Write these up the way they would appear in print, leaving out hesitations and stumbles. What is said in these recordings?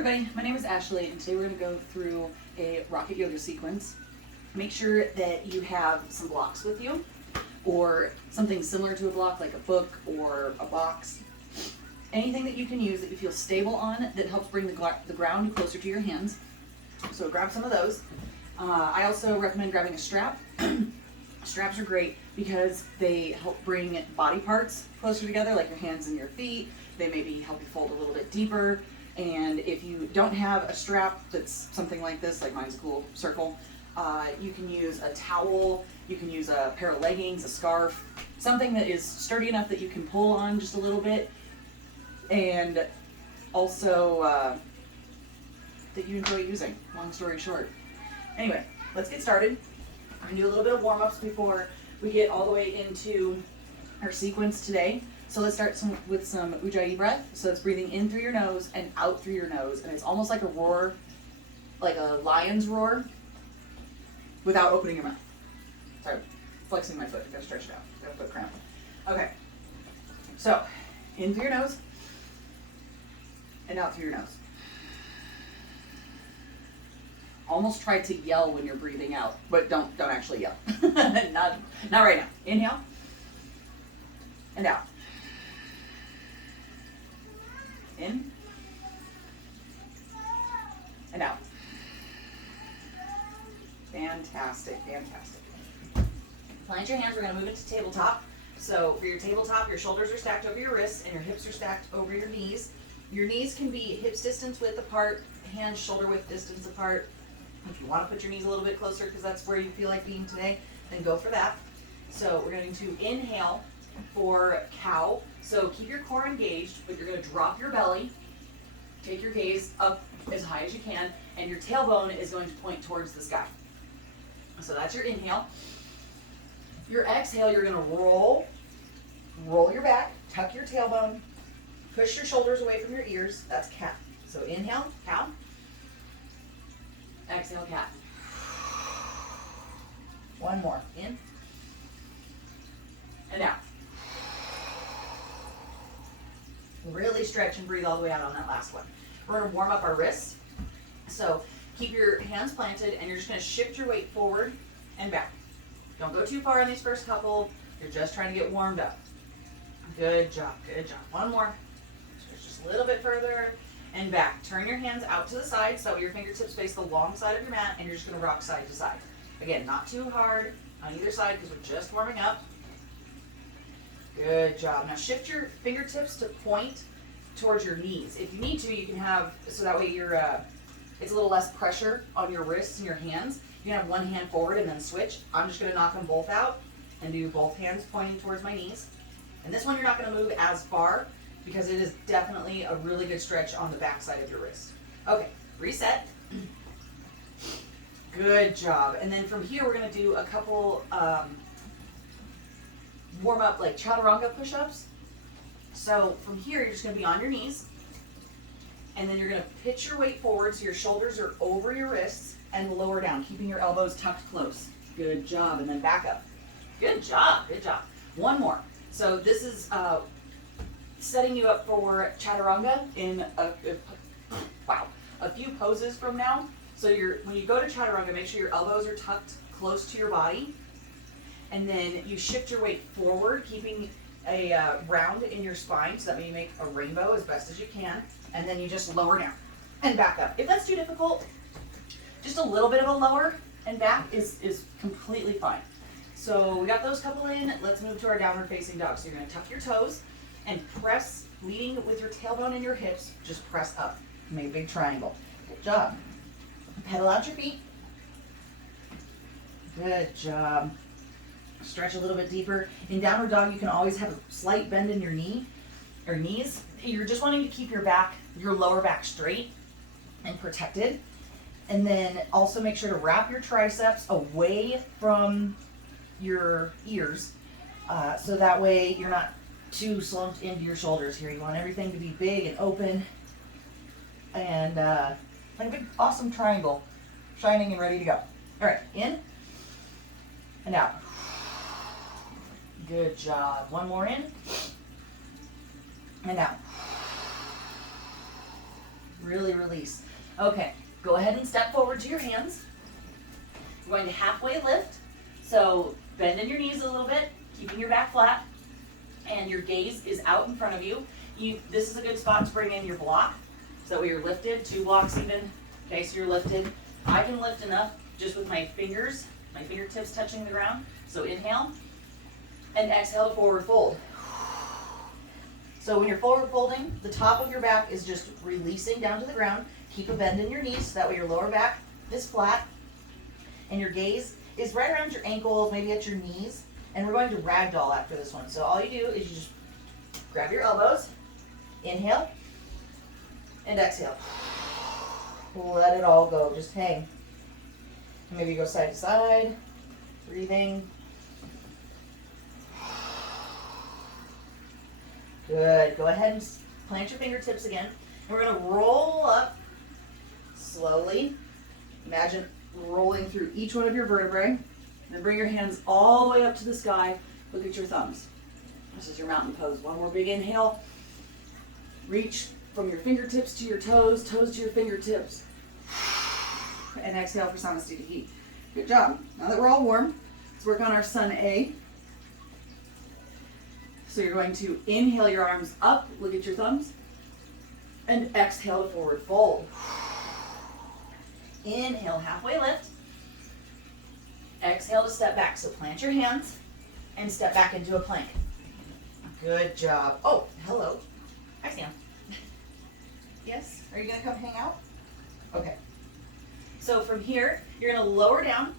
everybody, my name is Ashleigh, and today we're going to go through a rocket yoga sequence. Make sure that you have some blocks with you, or something similar to a block like a book or a box. Anything that you can use that you feel stable on that helps bring the ground closer to your hands. So grab some of those. I also recommend grabbing a strap. Straps are great because they help bring body parts closer together, like your hands and your feet. They maybe help you fold a little bit deeper. And if you don't have a strap that's something like this, like mine's a cool circle, you can use a towel, you can use a pair of leggings, a scarf, something that is sturdy enough that you can pull on just a little bit, and also that you enjoy using, long story short. Anyway, let's get started. I'm going to do a little bit of warm-ups before we get all the way into our sequence today. So let's start with some Ujjayi breath. So it's breathing in through your nose and out through your nose. And it's almost like a roar, like a lion's roar, without opening your mouth. Sorry, flexing my foot. I gotta stretch it out. I got a foot cramp. Okay. So in through your nose and out through your nose. Almost try to yell when you're breathing out, but don't actually yell. not right now. Inhale and out. In and out. Fantastic, fantastic. Plant your hands. We're going to move into tabletop. So for your tabletop, your shoulders are stacked over your wrists and your hips are stacked over your knees. Your knees can be hips distance width apart, hands shoulder width distance apart. If you want to put your knees a little bit closer because that's where you feel like being today, then go for that. So we're going to inhale for cow. So keep your core engaged, but you're going to drop your belly, take your gaze up as high as you can, and your tailbone is going to point towards the sky. So that's your inhale. Your exhale, you're going to roll your back, tuck your tailbone, push your shoulders away from your ears. That's cat. So inhale, cow. Exhale, cat. One more. In and out. Really stretch and breathe all the way out on that last one. We're going to warm up our wrists. So keep your hands planted and you're just going to shift your weight forward and back. Don't go too far in these first couple. You're just trying to get warmed up. Good job, good job. One more. Stretch just a little bit further and back. Turn your hands out to the side so your fingertips face the long side of your mat, and you're just going to rock side to side. Again, not too hard on either side because we're just warming up. Good job. Now shift your fingertips to point towards your knees. If you need to, you can have, so that way you're, it's a little less pressure on your wrists and your hands. You can have one hand forward and then switch. I'm just going to knock them both out and do both hands pointing towards my knees. And this one you're not going to move as far because it is definitely a really good stretch on the back side of your wrist. Okay, reset. Good job. And then from here we're going to do a couple warm up like chaturanga push-ups. So from here you're just going to be on your knees, and then you're going to pitch your weight forward so your shoulders are over your wrists and lower down, keeping your elbows tucked close. Good job. And then back up. Good job, good job. One more. So this is setting you up for chaturanga in a few poses from now. So when you go to chaturanga, make sure your elbows are tucked close to your body, and then you shift your weight forward, keeping a round in your spine so that way you make a rainbow as best as you can, and then you just lower down and back up. If that's too difficult, just a little bit of a lower and back is completely fine. So we got those couple in. Let's move to our downward facing dog. So you're going to tuck your toes and press, leading with your tailbone and your hips, just press up. Make a big triangle. Good job. Pedal out your feet. Good job. Stretch a little bit deeper. In downward dog, you can always have a slight bend in your knee or knees. You're just wanting to keep your back, your lower back straight and protected. And then also make sure to wrap your triceps away from your ears, so that way you're not too slumped into your shoulders here. You want everything to be big and open and like a big awesome triangle, shining and ready to go. All right, in and out. Good job. One more in and out. really release. Okay, go ahead and step forward to your hands. We're going to halfway lift. So bend in your knees a little bit, keeping your back flat, and your gaze is out in front of you. This is a good spot to bring in your block. So that way you're lifted, 2 blocks even. Okay, so you're lifted. I can lift enough just with my fingers, my fingertips touching the ground. So inhale, and exhale to forward fold. So when you're forward folding, the top of your back is just releasing down to the ground. Keep a bend in your knees, so that way your lower back is flat, and your gaze is right around your ankles, maybe at your knees. And we're going to ragdoll after this one. So all you do is you just grab your elbows, inhale, and exhale. Let it all go, just hang. Maybe go side to side, breathing. Good, go ahead and plant your fingertips again. And we're gonna roll up slowly. Imagine rolling through each one of your vertebrae. Then bring your hands all the way up to the sky. Look at your thumbs. This is your mountain pose. One more big inhale. Reach from your fingertips to your toes, toes to your fingertips. And exhale for Samasthiti. Good job. Now that we're all warm, let's work on our Sun A. So you're going to inhale your arms up, look at your thumbs, and exhale to forward fold. Inhale, halfway lift. Exhale to step back. So plant your hands and step back into a plank. Good job. Oh, hello. Hi, Sam. Yes? Are you going to come hang out? Okay. So from here, you're going to lower down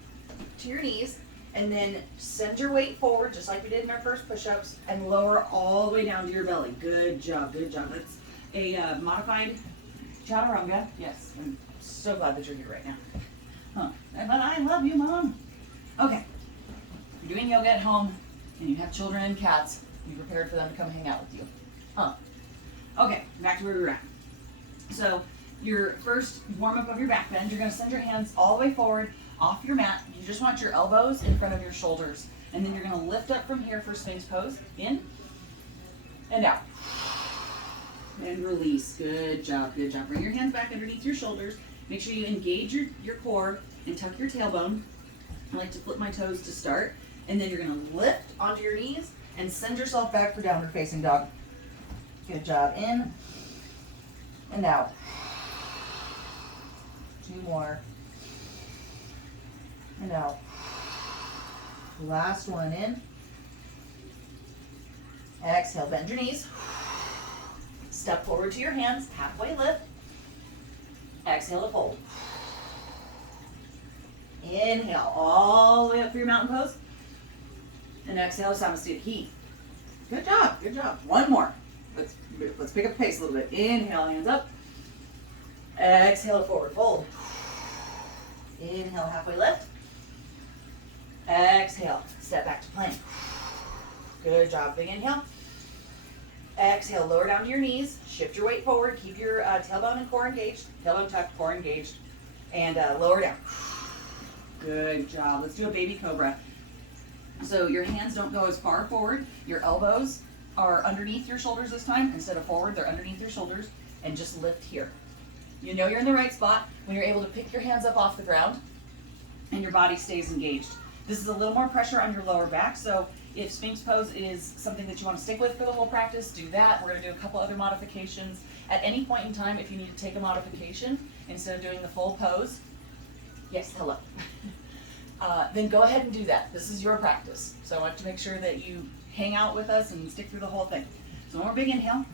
to your knees and then send your weight forward, just like we did in our first push-ups, and lower all the way down to your belly. Good job, good job. That's a modified chaturanga. Yes, I'm so glad that you're here right now. Huh. But I love you, Mom. Okay. You're doing yoga at home, and you have children and cats. Be prepared for them to come hang out with you. Huh. Okay, back to where we were at. So your first warm-up of your back bend, you're going to send your hands all the way forward off your mat. You just want your elbows in front of your shoulders. And then you're going to lift up from here for Sphinx pose. In and out. And release. Good job, good job. Bring your hands back underneath your shoulders. Make sure you engage your core and tuck your tailbone. I like to flip my toes to start. And then you're going to lift onto your knees and send yourself back for downward facing dog. Good job. In and out. 2 more. And out. Last one. In. Exhale, bend your knees. Step forward to your hands, halfway lift. Exhale to fold. Inhale all the way up through your mountain pose. And exhale, Samasthiti. Good job, good job. One more. Let's pick up the pace a little bit. Inhale, hands up. Exhale to forward fold. Inhale, halfway lift. Exhale, step back to plank. Good job, big inhale. Exhale, lower down to your knees. Shift your weight forward. Keep your tailbone and core engaged. Tailbone tucked, core engaged. And lower down. Good job. Let's do a baby cobra. So your hands don't go as far forward. Your elbows are underneath your shoulders this time. Instead of forward, they're underneath your shoulders. And just lift here. You know you're in the right spot when you're able to pick your hands up off the ground and your body stays engaged. This is a little more pressure on your lower back, so if Sphinx pose is something that you want to stick with for the whole practice, do that. We're going to do a couple other modifications. At any point in time, if you need to take a modification instead of doing the full pose, yes, hello, then go ahead and do that. This is your practice. So I want to make sure that you hang out with us and stick through the whole thing. So one more big inhale.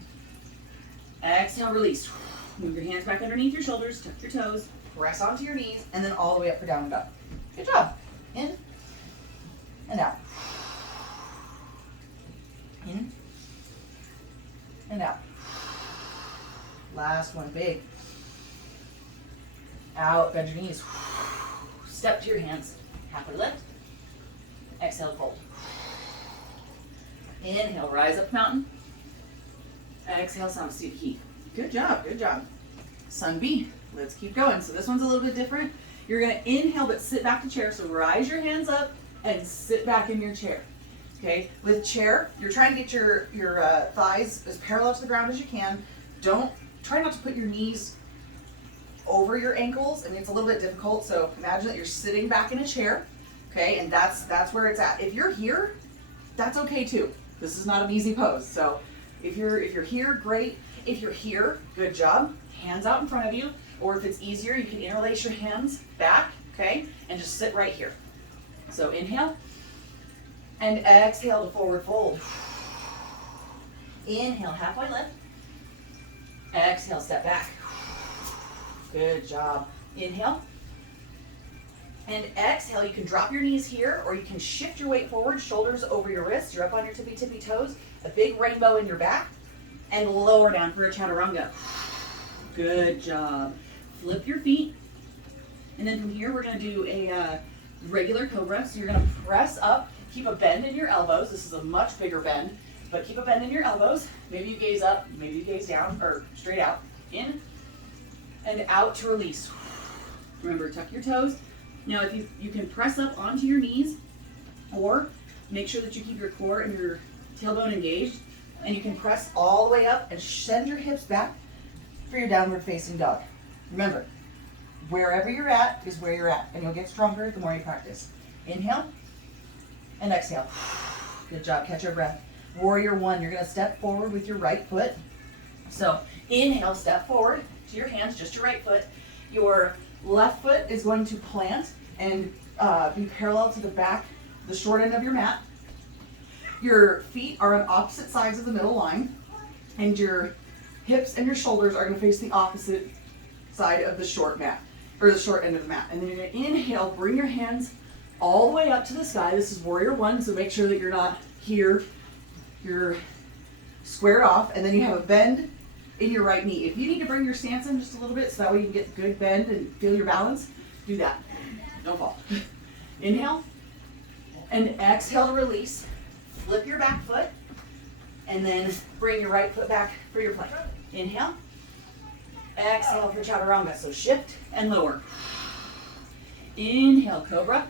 Exhale, release. Move your hands back underneath your shoulders, tuck your toes, press onto your knees, and then all the way up for downward dog. Good job. In and out. In and out. Last one, big. Out, bend your knees. Step to your hands. Halfway lift. Exhale, fold. Inhale, rise up mountain. Exhale, Samasthiti. Good job, good job. Sun B, let's keep going. So this one's a little bit different. You're gonna inhale but sit back to chair. So rise your hands up and sit back in your chair. Okay, with chair, you're trying to get your thighs as parallel to the ground as you can. Try not to put your knees over your ankles, and it's a little bit difficult. So imagine that you're sitting back in a chair, okay, and that's where it's at. If you're here, that's okay too. This is not an easy pose. So if you're here, great. If you're here, good job. Hands out in front of you, or if it's easier, you can interlace your hands back, okay, and just sit right here. So inhale, and exhale to forward fold. Inhale, halfway lift. Exhale, step back. Good job. Inhale. And exhale, you can drop your knees here, or you can shift your weight forward, shoulders over your wrists. You're up on your tippy toes, a big rainbow in your back, and lower down for a chaturanga. Good job. Flip your feet. And then from here, we're gonna do a regular cobra. So you're gonna press up, keep a bend in your elbows. This is a much bigger bend, but keep a bend in your elbows. Maybe you gaze up, maybe you gaze down, or straight out. In and out to release. Remember, tuck your toes. Now, if you can press up onto your knees, or make sure that you keep your core and your tailbone engaged, and you can press all the way up and send your hips back for your downward facing dog. Remember, wherever you're at is where you're at, and you'll get stronger the more you practice. Inhale and exhale. Good job. Catch your breath. Warrior one, you're going to step forward with your right foot. So inhale, step forward to your hands, just your right foot. Your left foot is going to plant and be parallel to the back, the short end of your mat. Your feet are on opposite sides of the middle line, and your hips and your shoulders are going to face the opposite side of the short mat, or the short end of the mat. And then you're going to inhale, bring your hands all the way up to the sky. This is warrior one, so make sure that you're not here. You're squared off, and then you have a bend in your right knee. If you need to bring your stance in just a little bit so that way you can get good bend and feel your balance, do that. Don't fall. Inhale, and exhale to release. Flip your back foot, and then bring your right foot back for your plank. Inhale, exhale for chaturanga. So shift and lower. Inhale, cobra.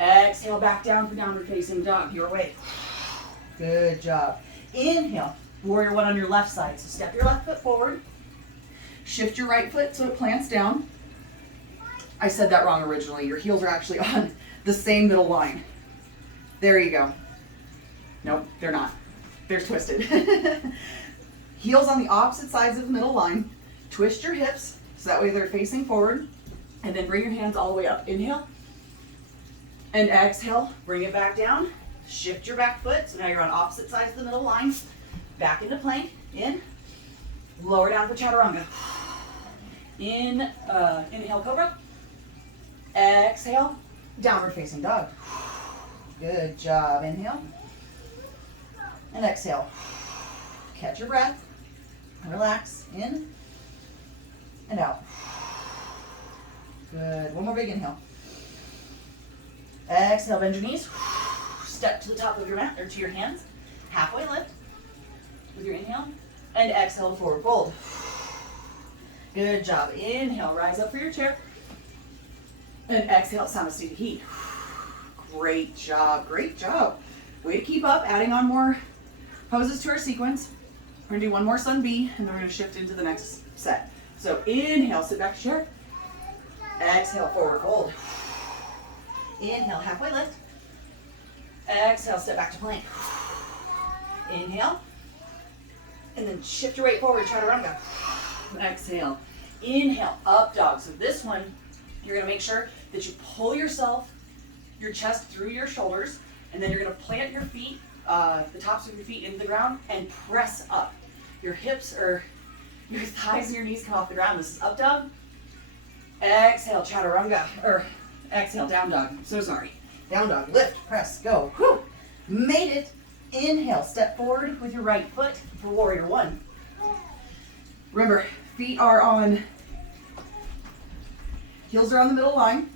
Exhale, back down for downward facing dog. Your way. Good job. Inhale, warrior one on your left side. So step your left foot forward. Shift your right foot so it plants down. I said that wrong originally. Your heels are actually on the same middle line. There you go. Nope, they're not. They're twisted. Heels on the opposite sides of the middle line. Twist your hips so that way they're facing forward. And then bring your hands all the way up. Inhale. And exhale. Bring it back down. Shift your back foot. So now you're on opposite sides of the middle line. Back into plank. In. Lower down for chaturanga. Inhale, cobra. Exhale. Downward facing dog. Good job. Inhale. And exhale. Catch your breath. Relax. In and out. Good. One more big inhale. Exhale, bend your knees. Step to the top of your mat, or to your hands. Halfway lift with your inhale. And exhale, forward fold. Good job. Inhale, rise up for your chair. And exhale, Samasthiti heat. Great job. Great job. Way to keep up. Adding on more poses to our sequence. We're going to do one more sun B, and then we're going to shift into the next set. So inhale, sit back to chair. Exhale, forward fold. Inhale, halfway lift. Exhale, step back to plank. Inhale. And then shift your weight forward, chaturanga. Exhale. Inhale, up dog. So this one, you're going to make sure that you pull your chest through your shoulders, and then you're going to plant your feet, the tops of your feet into the ground, and press up. Your hips, or your thighs and your knees come off the ground. This is up dog. Exhale, chaturanga, or exhale, down dog. I'm so sorry. Down dog, lift, press, go. Whew. Made it. Inhale, step forward with your right foot for warrior one. Remember, feet are on, heels are on the middle line,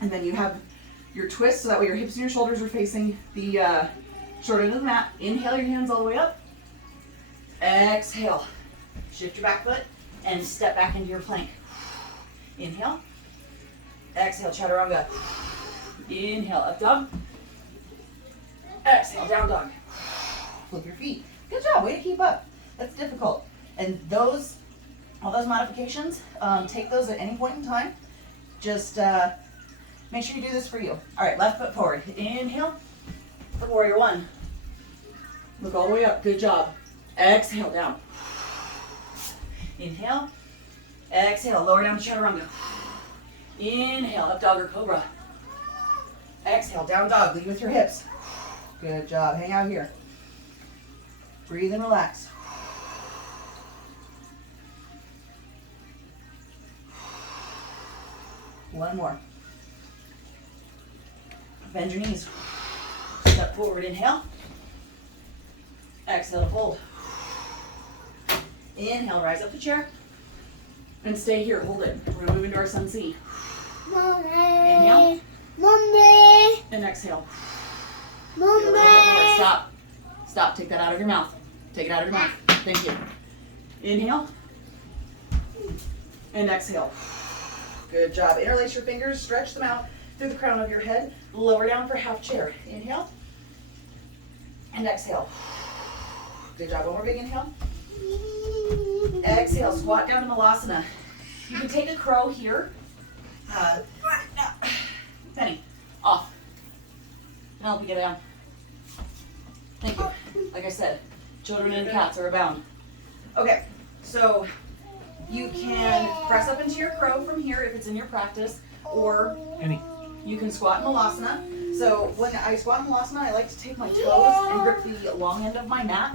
and then you have your twist so that way your hips and your shoulders are facing the short end of the mat. Inhale your hands all the way up. Exhale. Shift your back foot and step back into your plank. Inhale. Exhale, chaturanga. Inhale, up dog. Exhale, down dog. Flip your feet. Good job. Way to keep up. That's difficult. And those All those modifications, take those at any point in time. Just make sure you do this for you. All right, left foot forward. Inhale for warrior one. Look all the way up. Good job. Exhale down. Inhale. Exhale. Lower down to chaturanga. Inhale. Up dog or cobra. Exhale. Down dog. Lead with your hips. Good job. Hang out here. Breathe and relax. One more. Bend your knees. Step forward. Inhale. Exhale to fold. Inhale, rise up the chair. And stay here, hold it. We're going to move into our sun C. Mommy. Inhale. Mommy. And exhale. Mommy. Stop. Stop. Take that out of your mouth. Take it out of your mouth. Thank you. Inhale. And exhale. Good job. Interlace your fingers. Stretch them out through the crown of your head. Lower down for half chair. Inhale. And exhale. Good job. One more big inhale. Exhale. Squat down to Malasana. You can take a crow here. Penny, off. And help you get down. Thank you. Like I said, children and cats are abound. Okay, so you can press up into your crow from here if it's in your practice, or you can squat in Malasana. So when I squat in Malasana, I like to take my toes and grip the long end of my mat,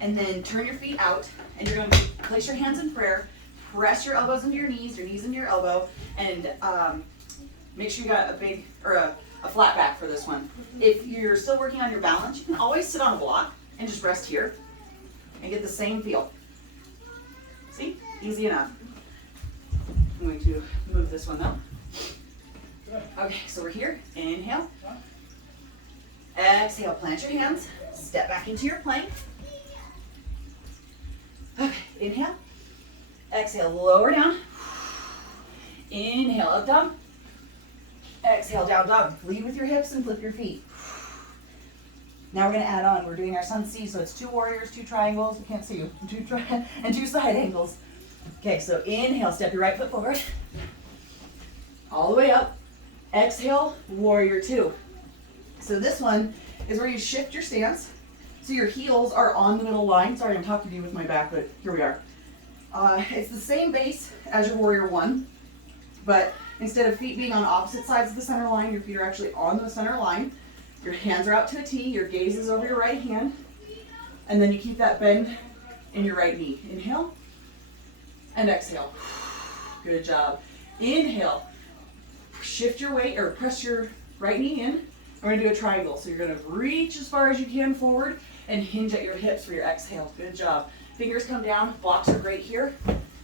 and then turn your feet out, and you're going to place your hands in prayer, press your elbows into your knees into your elbow, and make sure you got a big, or a flat back for this one. If you're still working on your balance, you can always sit on a block and just rest here and get the same feel. See? Easy enough. I'm going to move this one though. Okay, so we're here. Inhale. Exhale, plant your hands. Step back into your plank. Okay, inhale. Exhale, lower down. Inhale, up dog. Exhale, down dog. Lead with your hips and flip your feet. Now we're going to add on. We're doing our sun C, so it's 2 warriors, 2 triangles. We can't see you. 2 side angles. Okay, so inhale, step your right foot forward. All the way up. Exhale, warrior 2. So this one is where you shift your stance. So your heels are on the middle line. Sorry, I'm talking to you with my back, but here we are. It's the same base as your warrior 1, but instead of feet being on opposite sides of the center line, your feet are actually on the center line. Your hands are out to a T, your gaze is over your right hand, and then you keep that bend in your right knee. Inhale, and exhale. Good job. Inhale, shift your weight, or press your right knee in. We're gonna do a triangle. So you're gonna reach as far as you can forward and hinge at your hips for your exhale. Good job. Fingers come down, blocks are great here.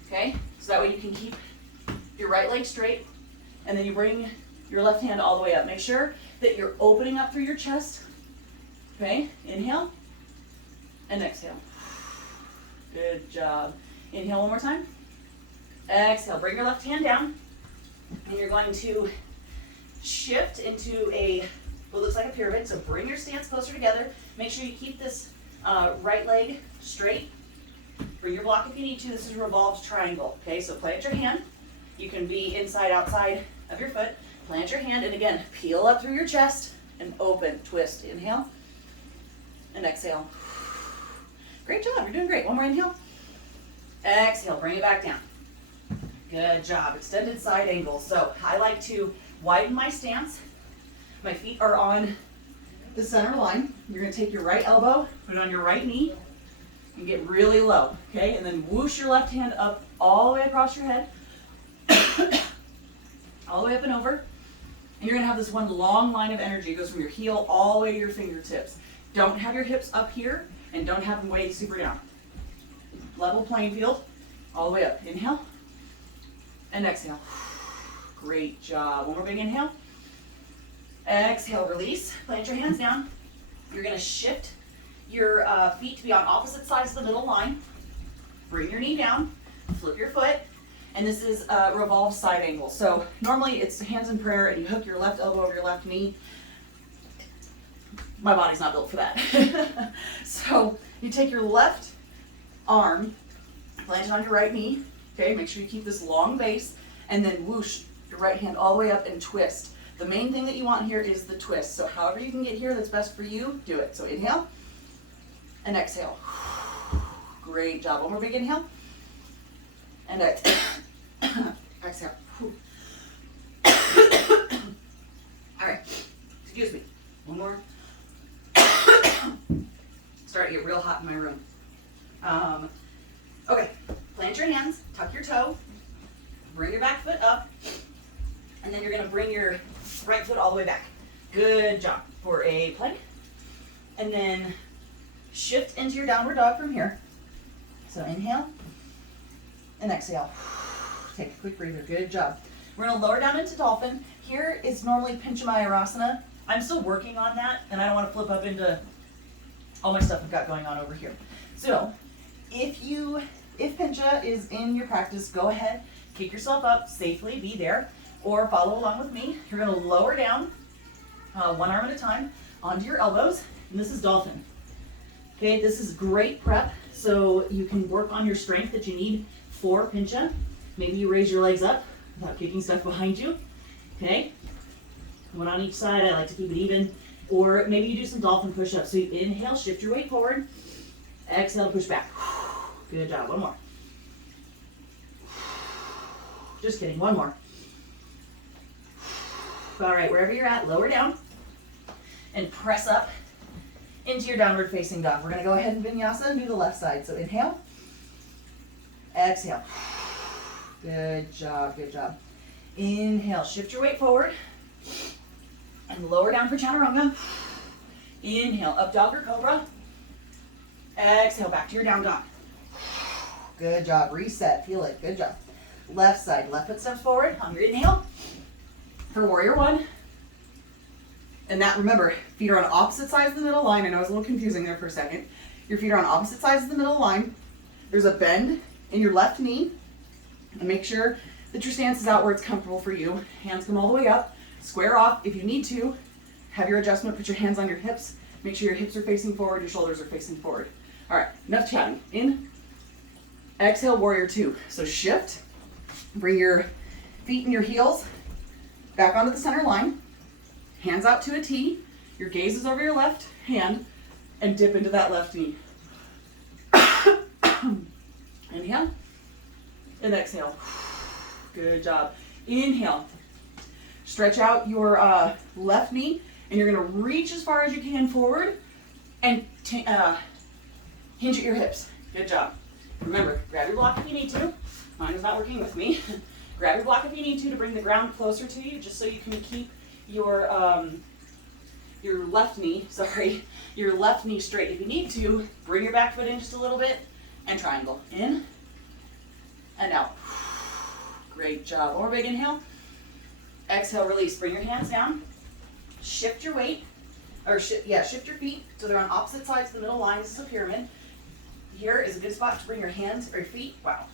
Okay, so that way you can keep your right leg straight, and then you bring your left hand all the way up. Make sure that you're opening up through your chest. Okay, inhale and exhale. Good job. Inhale one more time. Exhale, bring your left hand down, and you're going to shift into what looks like a pyramid. So bring your stance closer together. Make sure you keep this right leg straight. Bring your block if you need to. This is a revolved triangle. Okay, so plant your hand. You can be inside, outside of your foot. Plant your hand, and again, peel up through your chest and open, twist. Inhale and exhale. Great job, you're doing great. One more inhale. Exhale, bring it back down. Good job. Extended side angles. So I like to widen my stance. My feet are on the center line. You're going to take your right elbow, put it on your right knee, and get really low. Okay, and then whoosh your left hand up all the way across your head, all the way up and over. And you're going to have this one long line of energy. It goes from your heel all the way to your fingertips. Don't have your hips up here, and don't have them way super down. Level playing field, all the way up. Inhale and exhale. Great job. One more big inhale. Exhale, release. Plant your hands down. You're going to shift your feet to be on opposite sides of the middle line. Bring your knee down. Flip your foot. And this is a revolved side angle. So normally it's hands in prayer, and you hook your left elbow over your left knee. My body's not built for that. So you take your left arm, Plant it on your right knee. Okay, make sure you keep this long base, and then whoosh your right hand all the way up and twist. The main thing that you want here is the twist. So however you can get here that's best for you, do it. So inhale and exhale. Great job. One more big inhale. And exhale. All right, excuse me. One more. Starting to get real hot in my room. Okay, plant your hands, tuck your toe, bring your back foot up, and then you're gonna bring your right foot all the way back. Good job. For a plank. And then shift into your downward dog from here. So inhale and exhale. Take a quick breather. Good job. We're gonna lower down into dolphin. Here is normally Pinchamayurasana. I'm still working on that, and I don't want to flip up into all my stuff I've got going on over here. So if Pincha is in your practice, go ahead, kick yourself up safely, be there, or follow along with me. You're gonna lower down one arm at a time onto your elbows, and this is dolphin. Okay, this is great prep, so you can work on your strength that you need for Pincha. Maybe you raise your legs up without kicking stuff behind you. Okay, one on each side. I like to keep it even. Or maybe you do some dolphin push-ups. So you inhale, shift your weight forward. Exhale, push back. Good job. One more. Just kidding. One more. All right, wherever you're at, lower down and press up into your downward facing dog. We're going to go ahead and vinyasa and do the left side. So inhale. Exhale. Good job. Good job. Inhale, shift your weight forward and lower down for chaturanga. Inhale, up dog or cobra. Exhale, back to your down dog. Good job. Reset. Feel it. Good job. Left side. Left foot steps forward on your inhale for warrior one. And that, remember, feet are on opposite sides of the middle line. I know it was a little confusing there for a second. Your feet are on opposite sides of the middle line. There's a bend in your left knee. And make sure that your stance is out where it's comfortable for you. Hands come all the way up. Square off. If you need to, have your adjustment. Put your hands on your hips. Make sure your hips are facing forward. Your shoulders are facing forward. All right, enough chatting. In. Exhale, warrior two. So shift. Bring your feet and your heels back onto the center line. Hands out to a T. Your gaze is over your left hand. And dip into that left knee. Inhale. And exhale. Good job. Inhale. Stretch out your left knee, and you're going to reach as far as you can forward and hinge at your hips. Good job. Remember, grab your block if you need to. Mine is not working with me. Grab your block if you need to bring the ground closer to you, just so you can keep your left knee straight. If you need to, bring your back foot in just a little bit and triangle. In and out. Great job. One more big inhale. Exhale, release. Bring your hands down. Shift your weight, or shift your feet so they're on opposite sides of the middle line. This is a pyramid. Here is a good spot to bring your hands or your feet. Wow.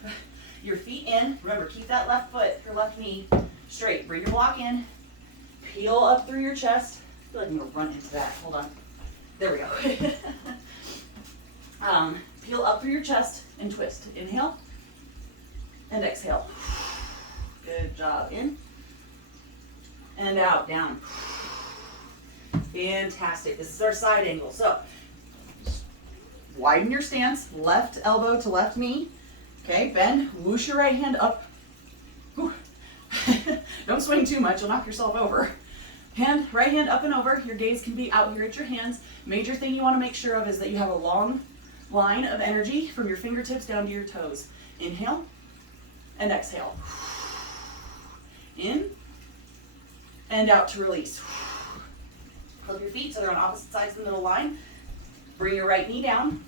Your feet in. Remember, keep that left foot, your left knee straight. Bring your block in. Peel up through your chest. I feel like I'm gonna run into that. Hold on. There we go. Peel up through your chest and twist. Inhale and exhale. Good job. In and out. Down. Fantastic. This is our side angle. So widen your stance. Left elbow to left knee. Okay, bend. Whoosh your right hand up. Don't swing too much. You'll knock yourself over. Right hand up and over. Your gaze can be out here at your hands. Major thing you want to make sure of is that you have a long line of energy from your fingertips down to your toes. Inhale and exhale. In and out to release. Flip your feet so they're on opposite sides of the middle line. Bring your right knee down.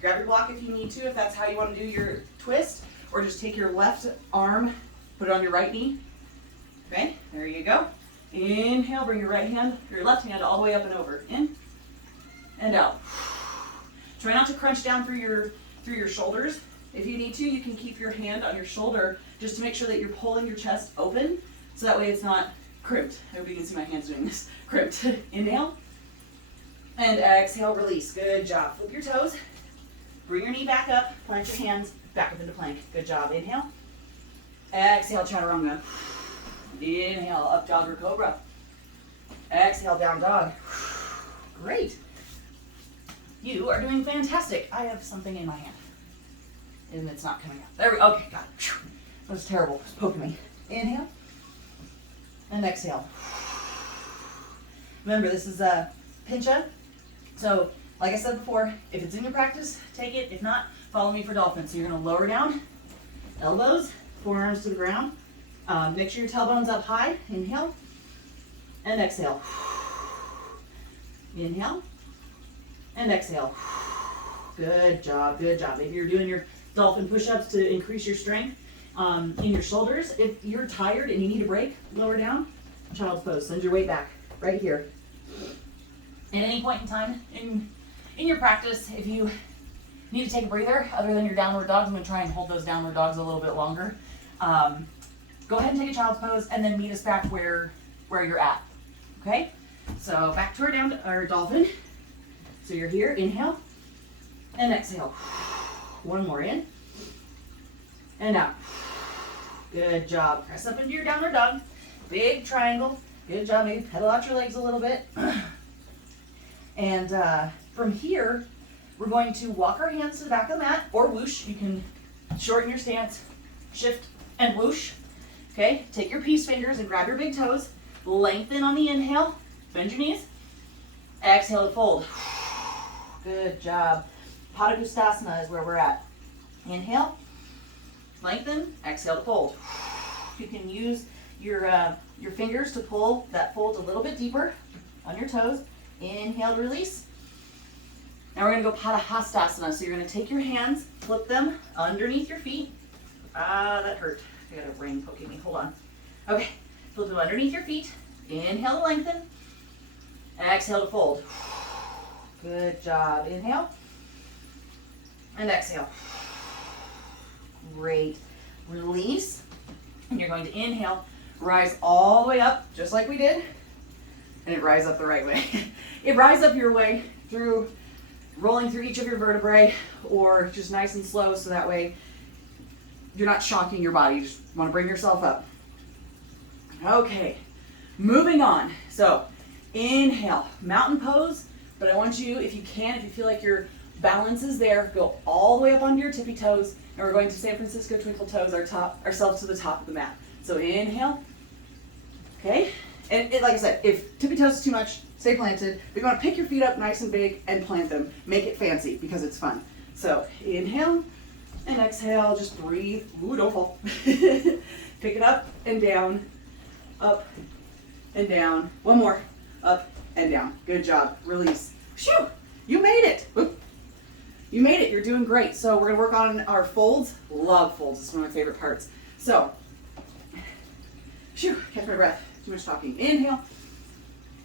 Grab your block if you need to, if that's how you want to do your twist, or just take your left arm, put it on your right knee. Okay, there you go. Inhale, bring your left hand all the way up and over. In and out. Try not to crunch down through your shoulders. If you need to, you can keep your hand on your shoulder just to make sure that you're pulling your chest open, so that way it's not crimped. I hope you can see my hands doing this. Crimped. Inhale and exhale, release. Good job. Flip your toes. Bring your knee back up. Plant your hands back up into plank. Good job. Inhale. Exhale, chaturanga. Inhale, up dog or cobra. Exhale, down dog. Great. You are doing fantastic. I have something in my hand. And it's not coming out. There we go. Okay, got it. That was terrible. It's poking me. Inhale. And exhale. Remember, this is a pincha. So, like I said before, if it's in your practice, take it. If not, follow me for dolphin. So you're going to lower down, elbows, forearms to the ground. Make sure your tailbone's up high. Inhale. And exhale. Inhale. And exhale. Good job, good job. Maybe you're doing your dolphin push-ups to increase your strength in your shoulders. If you're tired and you need a break, lower down, child's pose. Send your weight back, right here. At any point in time in your practice, if you need to take a breather other than your downward dogs, I'm going to try and hold those downward dogs a little bit longer. Go ahead and take a child's pose and then meet us back where you're at. Okay? So back to our dolphin. So you're here, inhale and exhale. One more in and out. Good job. Press up into your downward dog. Big triangle. Good job. Maybe pedal out your legs a little bit. And from here, we're going to walk our hands to the back of the mat or whoosh. You can shorten your stance, shift and whoosh. Okay, take your peace fingers and grab your big toes. Lengthen on the inhale. Bend your knees. Exhale to fold. Good job. Padangusthasana is where we're at. Inhale. Lengthen. Exhale to fold. You can use your fingers to pull that fold a little bit deeper on your toes. Inhale to release. Now we're going to go Padahastasana. So you're going to take your hands, flip them underneath your feet. That hurt. I got a ring poking me. Hold on. Okay. Flip them underneath your feet. Inhale to lengthen. Exhale to fold. Good job. Inhale. And exhale. Great. Release. And you're going to inhale. Rise all the way up, just like we did. And it rise up the right way. It rise up your way through rolling through each of your vertebrae or just nice and slow so that way you're not shocking your body. You just want to bring yourself up. Okay, moving on. So inhale, mountain pose, but I want you, if you can, if you feel like your balance is there, go all the way up onto your tippy toes, and we're going to San Francisco Twinkle Toes ourselves to the top of the mat. So inhale, okay, and like I said, if tippy toes is too much, stay planted. But you want to pick your feet up nice and big and plant them. Make it fancy because it's fun. So inhale and exhale, just breathe. Ooh, don't fall. Pick it up and down, up and down. One more, up and down. Good job. Release. Shoo! You made it. Oop. You made it. You're doing great. So we're going to work on our folds. Love folds. It's one of my favorite parts. So, shoo, catch my breath. Too much talking. Inhale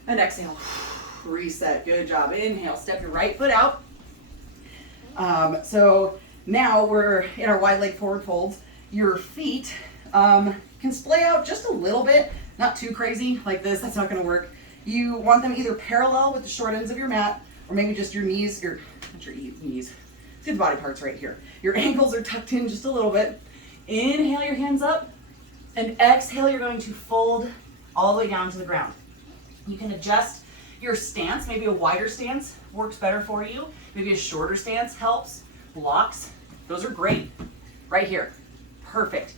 and exhale. Reset. Good job. Inhale. Step your right foot out. So now we're in our wide leg forward folds. Your feet can splay out just a little bit. Not too crazy like this. That's not going to work. You want them either parallel with the short ends of your mat, or maybe just your knees, not your knees, see the body parts right here. Your ankles are tucked in just a little bit. Inhale your hands up, and exhale, you're going to fold all the way down to the ground. You can adjust your stance. Maybe a wider stance works better for you. Maybe a shorter stance helps. Blocks, those are great. Right here, perfect.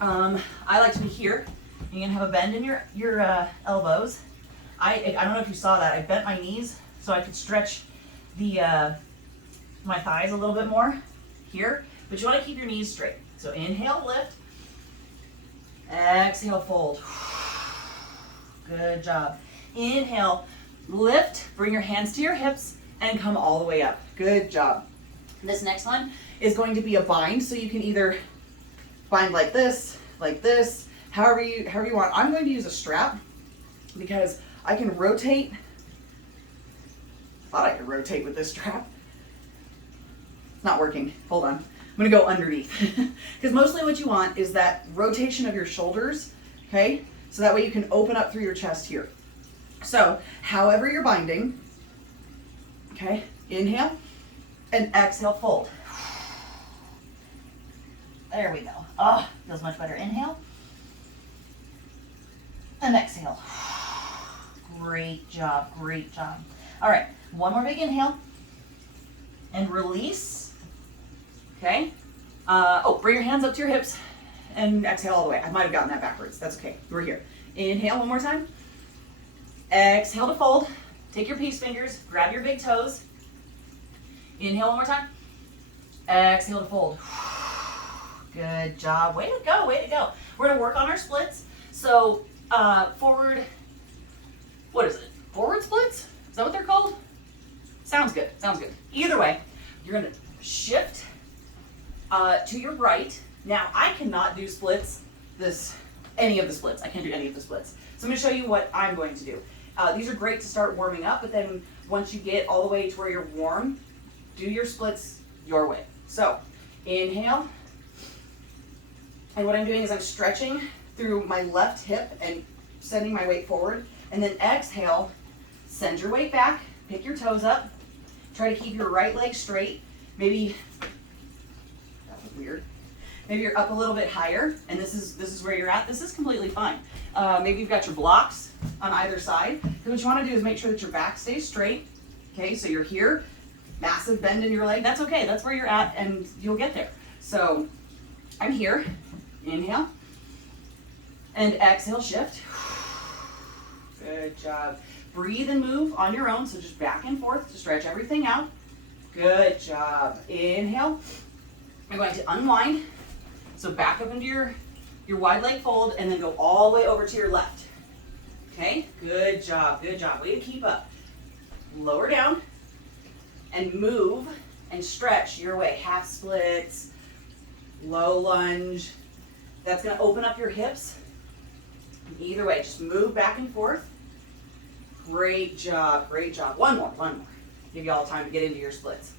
I like to be here. You're gonna have a bend in your elbows. I don't know if you saw that. I bent my knees so I could stretch the my thighs a little bit more here. But you want to keep your knees straight. So inhale, lift. Exhale, fold. Good job. Inhale, lift. Bring your hands to your hips and come all the way up. Good job. This next one is going to be a bind. So you can either bind like this, however you want. I'm going to use a strap because I can rotate. Thought I could rotate with this strap. It's not working. Hold on. I'm going to go underneath. Because mostly what you want is that rotation of your shoulders, okay? So that way you can open up through your chest here. So, however you're binding, okay? Inhale and exhale, fold. There we go. Oh, feels much better. Inhale. And exhale. Great job, great job. All right, one more big inhale. And release. Okay. Bring your hands up to your hips and exhale all the way. I might have gotten that backwards. That's okay. We're here. Inhale one more time. Exhale to fold. Take your peace fingers. Grab your big toes. Inhale one more time. Exhale to fold. Good job. Way to go, way to go. We're going to work on our splits. So forward, what is it? Forward splits? Is that what they're called? Sounds good, sounds good. Either way, you're going to shift to your right. Now, I cannot do splits, any of the splits. I can't do any of the splits. So I'm going to show you what I'm going to do. These are great to start warming up, but then once you get all the way to where you're warm, do your splits your way. So, inhale. And what I'm doing is I'm stretching through my left hip and sending my weight forward. And then exhale, send your weight back, pick your toes up. Try to keep your right leg straight. Maybe, that was weird. Maybe you're up a little bit higher, and this is where you're at. This is completely fine. Maybe you've got your blocks on either side. Because what you want to do is make sure that your back stays straight. Okay, so you're here, massive bend in your leg. That's okay, that's where you're at, and you'll get there. So I'm here, inhale, and exhale, shift. Good job. Breathe and move on your own, so just back and forth to stretch everything out. Good job. Inhale. You're going to unwind. So back up into your wide leg fold and then go all the way over to your left. Okay, good job, good job. Way to keep up. Lower down and move and stretch your way. Half splits, low lunge. That's gonna open up your hips. Either way, just move back and forth. Great job, great job. One more. Give you all time to get into your splits.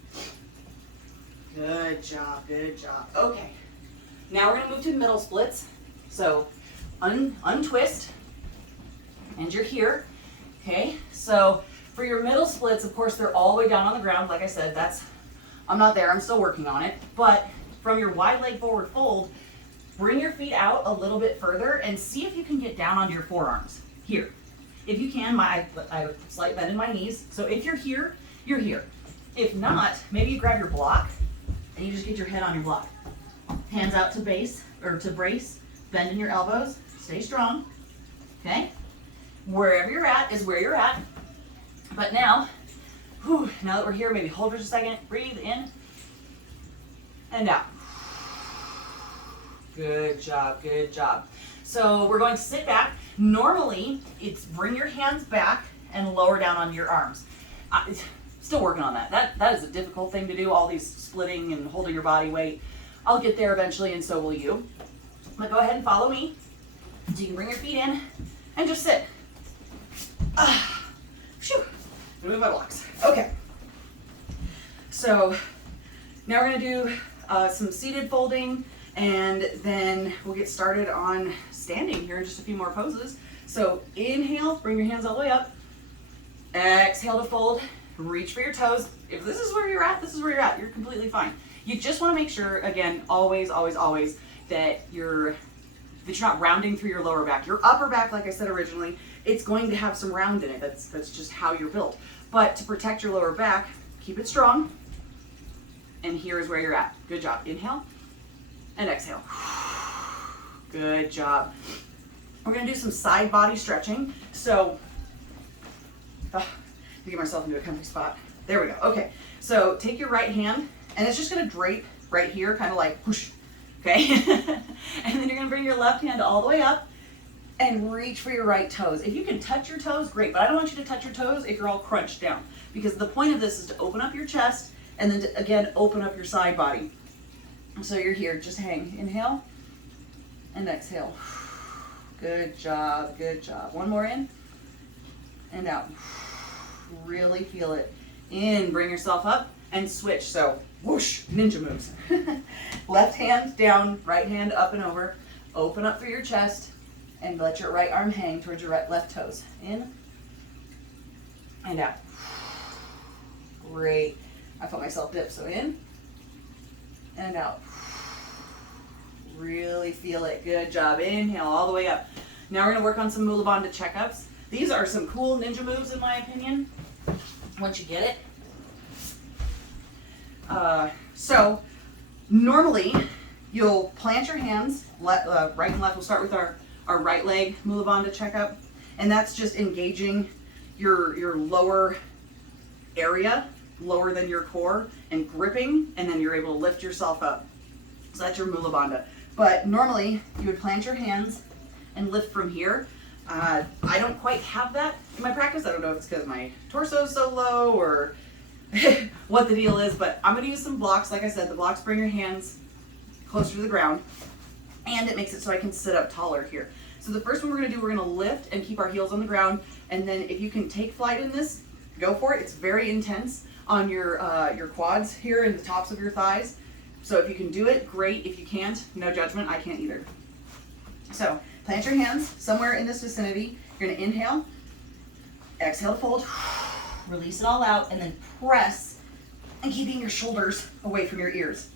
Good job, good job. Okay, now we're gonna move to middle splits. So untwist, and you're here. Okay, so for your middle splits, of course, they're all the way down on the ground. Like I said, I'm not there, I'm still working on it. But from your wide leg forward fold, bring your feet out a little bit further and see if you can get down onto your forearms. Here. If you can, I have a slight bend in my knees. So if you're here, you're here. If not, maybe you grab your block and you just get your head on your block. Hands out to base, or to brace, bend in your elbows, stay strong, okay? Wherever you're at is where you're at. But now that we're here, maybe hold for just a second, breathe in and out. Good job, good job. So we're going to sit back. Normally, it's bring your hands back and lower down on your arms. Still working on that. That is a difficult thing to do, all these splitting and holding your body weight. I'll get there eventually, and so will you. But go ahead and follow me. So you can bring your feet in and just sit. Phew. Move my blocks. Okay. So now we're going to do some seated folding, and then we'll get started on standing here in just a few more poses. So inhale, bring your hands all the way up. Exhale to fold. Reach for your toes. If this is where you're at, this is where you're at. You're completely fine. You just want to make sure, again, always, that you're not rounding through your lower back. Your upper back, like I said originally, it's going to have some round in it. That's just how you're built. But to protect your lower back, keep it strong. And here is where you're at. Good job. Inhale and exhale. Good job. We're going to do some side body stretching. So, to get myself into a comfy spot. There we go. Okay. So take your right hand, and it's just going to drape right here, kind of like whoosh. Okay. And then you're going to bring your left hand all the way up and reach for your right toes. If you can touch your toes, great. But I don't want you to touch your toes if you're all crunched down, because the point of this is to open up your chest and then to, again, open up your side body. So you're here. Just hang. Inhale and exhale. Good job. Good job. One more in and out. Really feel it. In, bring yourself up and switch. So whoosh, ninja moves. Left hand down, right hand up and over. Open up for your chest and let your right arm hang towards your left toes. In and out. Great. I felt myself dip. So in and out. Really feel it. Good job. Inhale all the way up. Now we're going to work on some Mula Bandha checkups. These are some cool ninja moves in my opinion, once you get it. So normally you'll plant your hands, right and left. We'll start with our right leg Mula Bandha checkup. And that's just engaging your lower area, lower than your core, and gripping, and then you're able to lift yourself up. So that's your Mula Bandha. But normally you would plant your hands and lift from here. I don't quite have that in my practice. I don't know if it's because my torso is so low or what the deal is, but I'm gonna use some blocks. Like I said, the blocks bring your hands closer to the ground, and it makes it so I can sit up taller here. So the first one we're gonna do, we're gonna lift and keep our heels on the ground, and then if you can take flight in this, go for it. It's very intense on your quads here and the tops of your thighs. So if you can do it, great. If you can't, no judgment. I can't either. So plant your hands somewhere in this vicinity. You're gonna inhale, exhale to fold, release it all out, and then press, and keeping your shoulders away from your ears.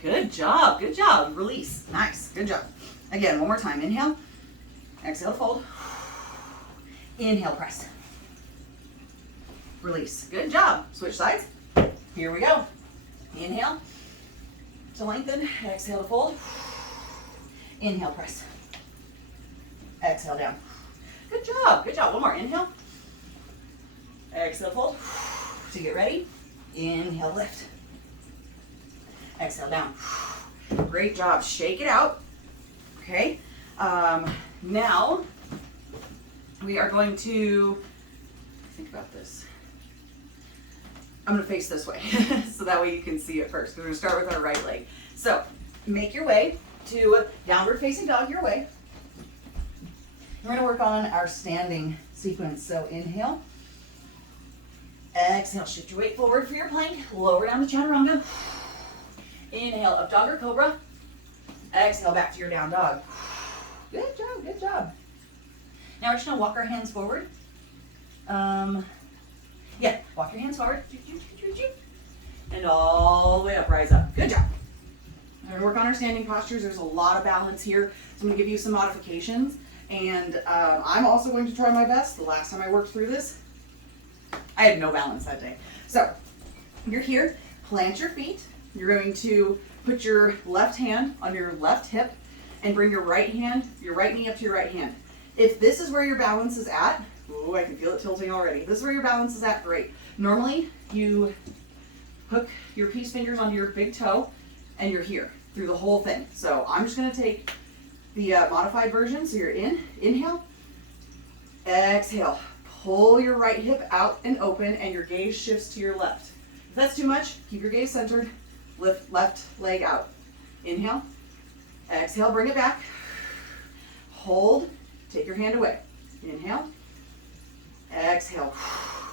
Good job, good job. Release, nice, good job. Again, one more time. Inhale, exhale to fold, inhale, press, release. Good job. Switch sides. Here we go. Inhale to lengthen, exhale to fold, inhale, press, exhale down. Good job, good job. One more. Inhale, exhale, fold. To get ready, inhale, lift, exhale, down. Great job. Shake it out. Okay. Now we are going to think about this. I'm going to face this way so that way you can see it first. We're going to start with our right leg. So make your way to downward facing dog your way. We're going to work on our standing sequence. So inhale, exhale, shift your weight forward for your plank, lower down to chaturanga. Inhale, up dog or cobra. Exhale, back to your down dog. Good job, good job. Now we're just going to walk our hands forward. Walk your hands forward. And all the way up, rise up. Good job. We're going to work on our standing postures. There's a lot of balance here. So I'm going to give you some modifications. And I'm also going to try my best. The last time I worked through this, I had no balance that day. So you're here, plant your feet. You're going to put your left hand on your left hip and bring your right knee up to your right hand. If this is where your balance is at, ooh, I can feel it tilting already. This is where your balance is at, great. Normally, you hook your peace fingers onto your big toe and you're here through the whole thing. So I'm just gonna take the modified version. So you're inhale, exhale, pull your right hip out and open and your gaze shifts to your left. If that's too much, keep your gaze centered, lift left leg out. Inhale, exhale, bring it back, hold, take your hand away. Inhale, exhale.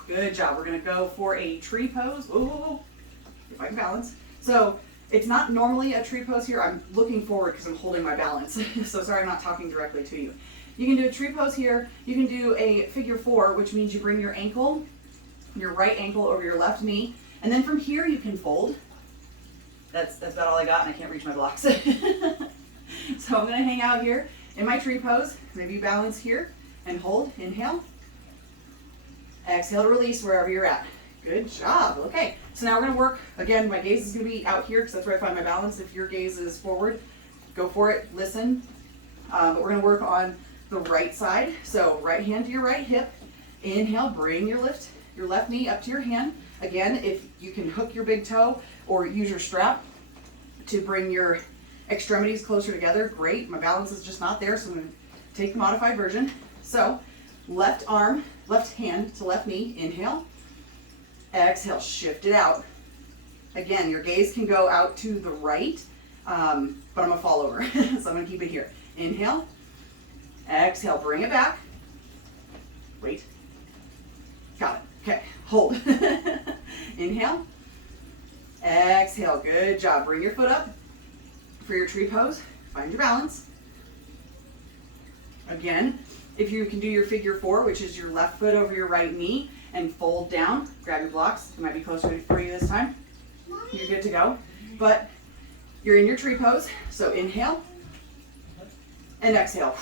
Good job. We're going to go for a tree pose. Ooh, if I can balance. So it's not normally a tree pose here. I'm looking forward because I'm holding my balance. So sorry I'm not talking directly to you. You can do a tree pose here. You can do a figure four, which means you bring your right ankle over your left knee. And then from here you can fold. That's about all I got and I can't reach my blocks. So I'm going to hang out here in my tree pose. Maybe you balance here and hold. Inhale. Exhale to release wherever you're at. Good job. Okay, so now we're going to work, again, my gaze is going to be out here because that's where I find my balance. If your gaze is forward, go for it, listen. But we're going to work on the right side. So right hand to your right hip. Inhale, bring your left knee up to your hand. Again, if you can hook your big toe or use your strap to bring your extremities closer together, great. My balance is just not there, so I'm going to take the modified version. So left hand to left knee, inhale, exhale, shift it out. Again, your gaze can go out to the right, but I'm gonna fall over, so I'm gonna keep it here. Inhale, exhale, bring it back. Wait, got it, okay, hold. Inhale, exhale, good job. Bring your foot up for your tree pose, find your balance. Again, if you can do your figure four, which is your left foot over your right knee and fold down, grab your blocks. It might be closer for you this time. You're good to go. But you're in your tree pose. So inhale, And exhale.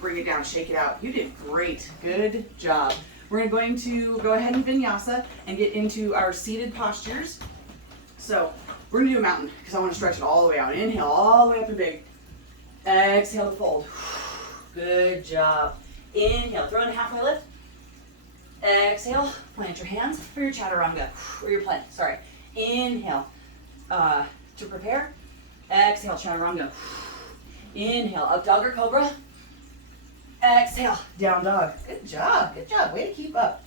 Bring it down, shake it out. You did great. Good job. We're going to go ahead and vinyasa and get into our seated postures. So we're gonna do a mountain because I want to stretch it all the way out. Inhale, all the way up and big. Exhale to fold. Good job. Inhale, throw in a halfway lift. Exhale, plant your hands for your chaturanga, or your plank, sorry. Inhale, to prepare. Exhale, chaturanga. Inhale, up dog or cobra. Exhale, down dog. Good job, way to keep up.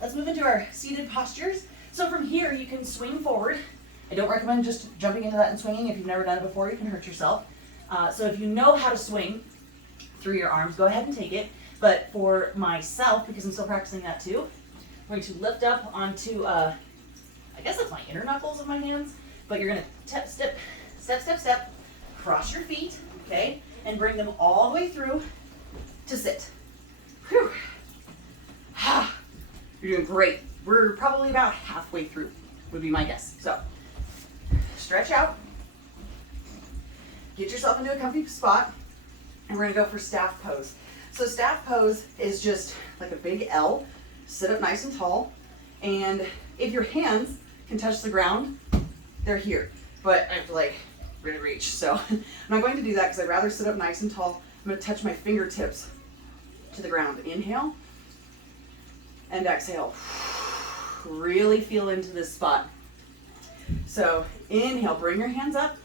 Let's move into our seated postures. So from here, you can swing forward. I don't recommend just jumping into that and swinging. If you've never done it before, you can hurt yourself. So if you know how to swing through your arms, go ahead and take it. But for myself, because I'm still practicing that too, I'm going to lift up onto, I guess that's my inner knuckles of my hands, but you're going to step, cross your feet, okay, and bring them all the way through to sit. Whew. You're doing great. We're probably about halfway through, would be my guess. So, stretch out, get yourself into a comfy spot, and we're gonna go for staff pose. So staff pose is just like a big L, sit up nice and tall, and if your hands can touch the ground, they're here. But I have to like really reach, so I'm not going to do that because I'd rather sit up nice and tall. I'm gonna touch my fingertips to the ground. Inhale, and exhale. Really feel into this spot. So inhale, bring your hands up.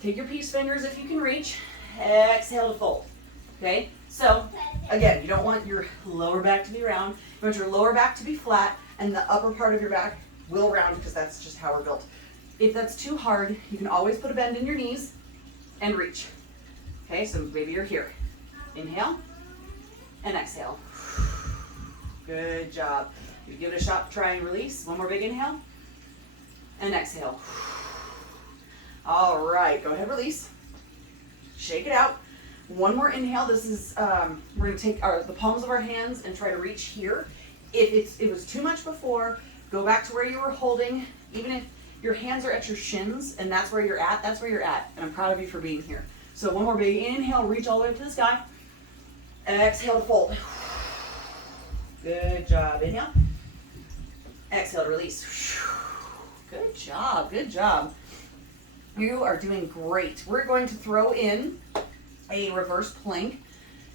Take your peace fingers if you can reach. Exhale to fold. Okay, so again, you don't want your lower back to be round. You want your lower back to be flat, and the upper part of your back will round because that's just how we're built. If that's too hard, you can always put a bend in your knees and reach. Okay, so maybe you're here. Inhale and exhale. Good job. You give it a shot, try and release. One more big inhale and exhale. All right, go ahead, release. Shake it out. One more inhale. This is, we're gonna take the palms of our hands and try to reach here. If it was too much before, go back to where you were holding. Even if your hands are at your shins and that's where you're at, that's where you're at. And I'm proud of you for being here. So one more big inhale, reach all the way up to the sky. Exhale to fold. Good job. Inhale. Exhale to release. Good job, good job. You are doing great. We're going to throw in a reverse plank,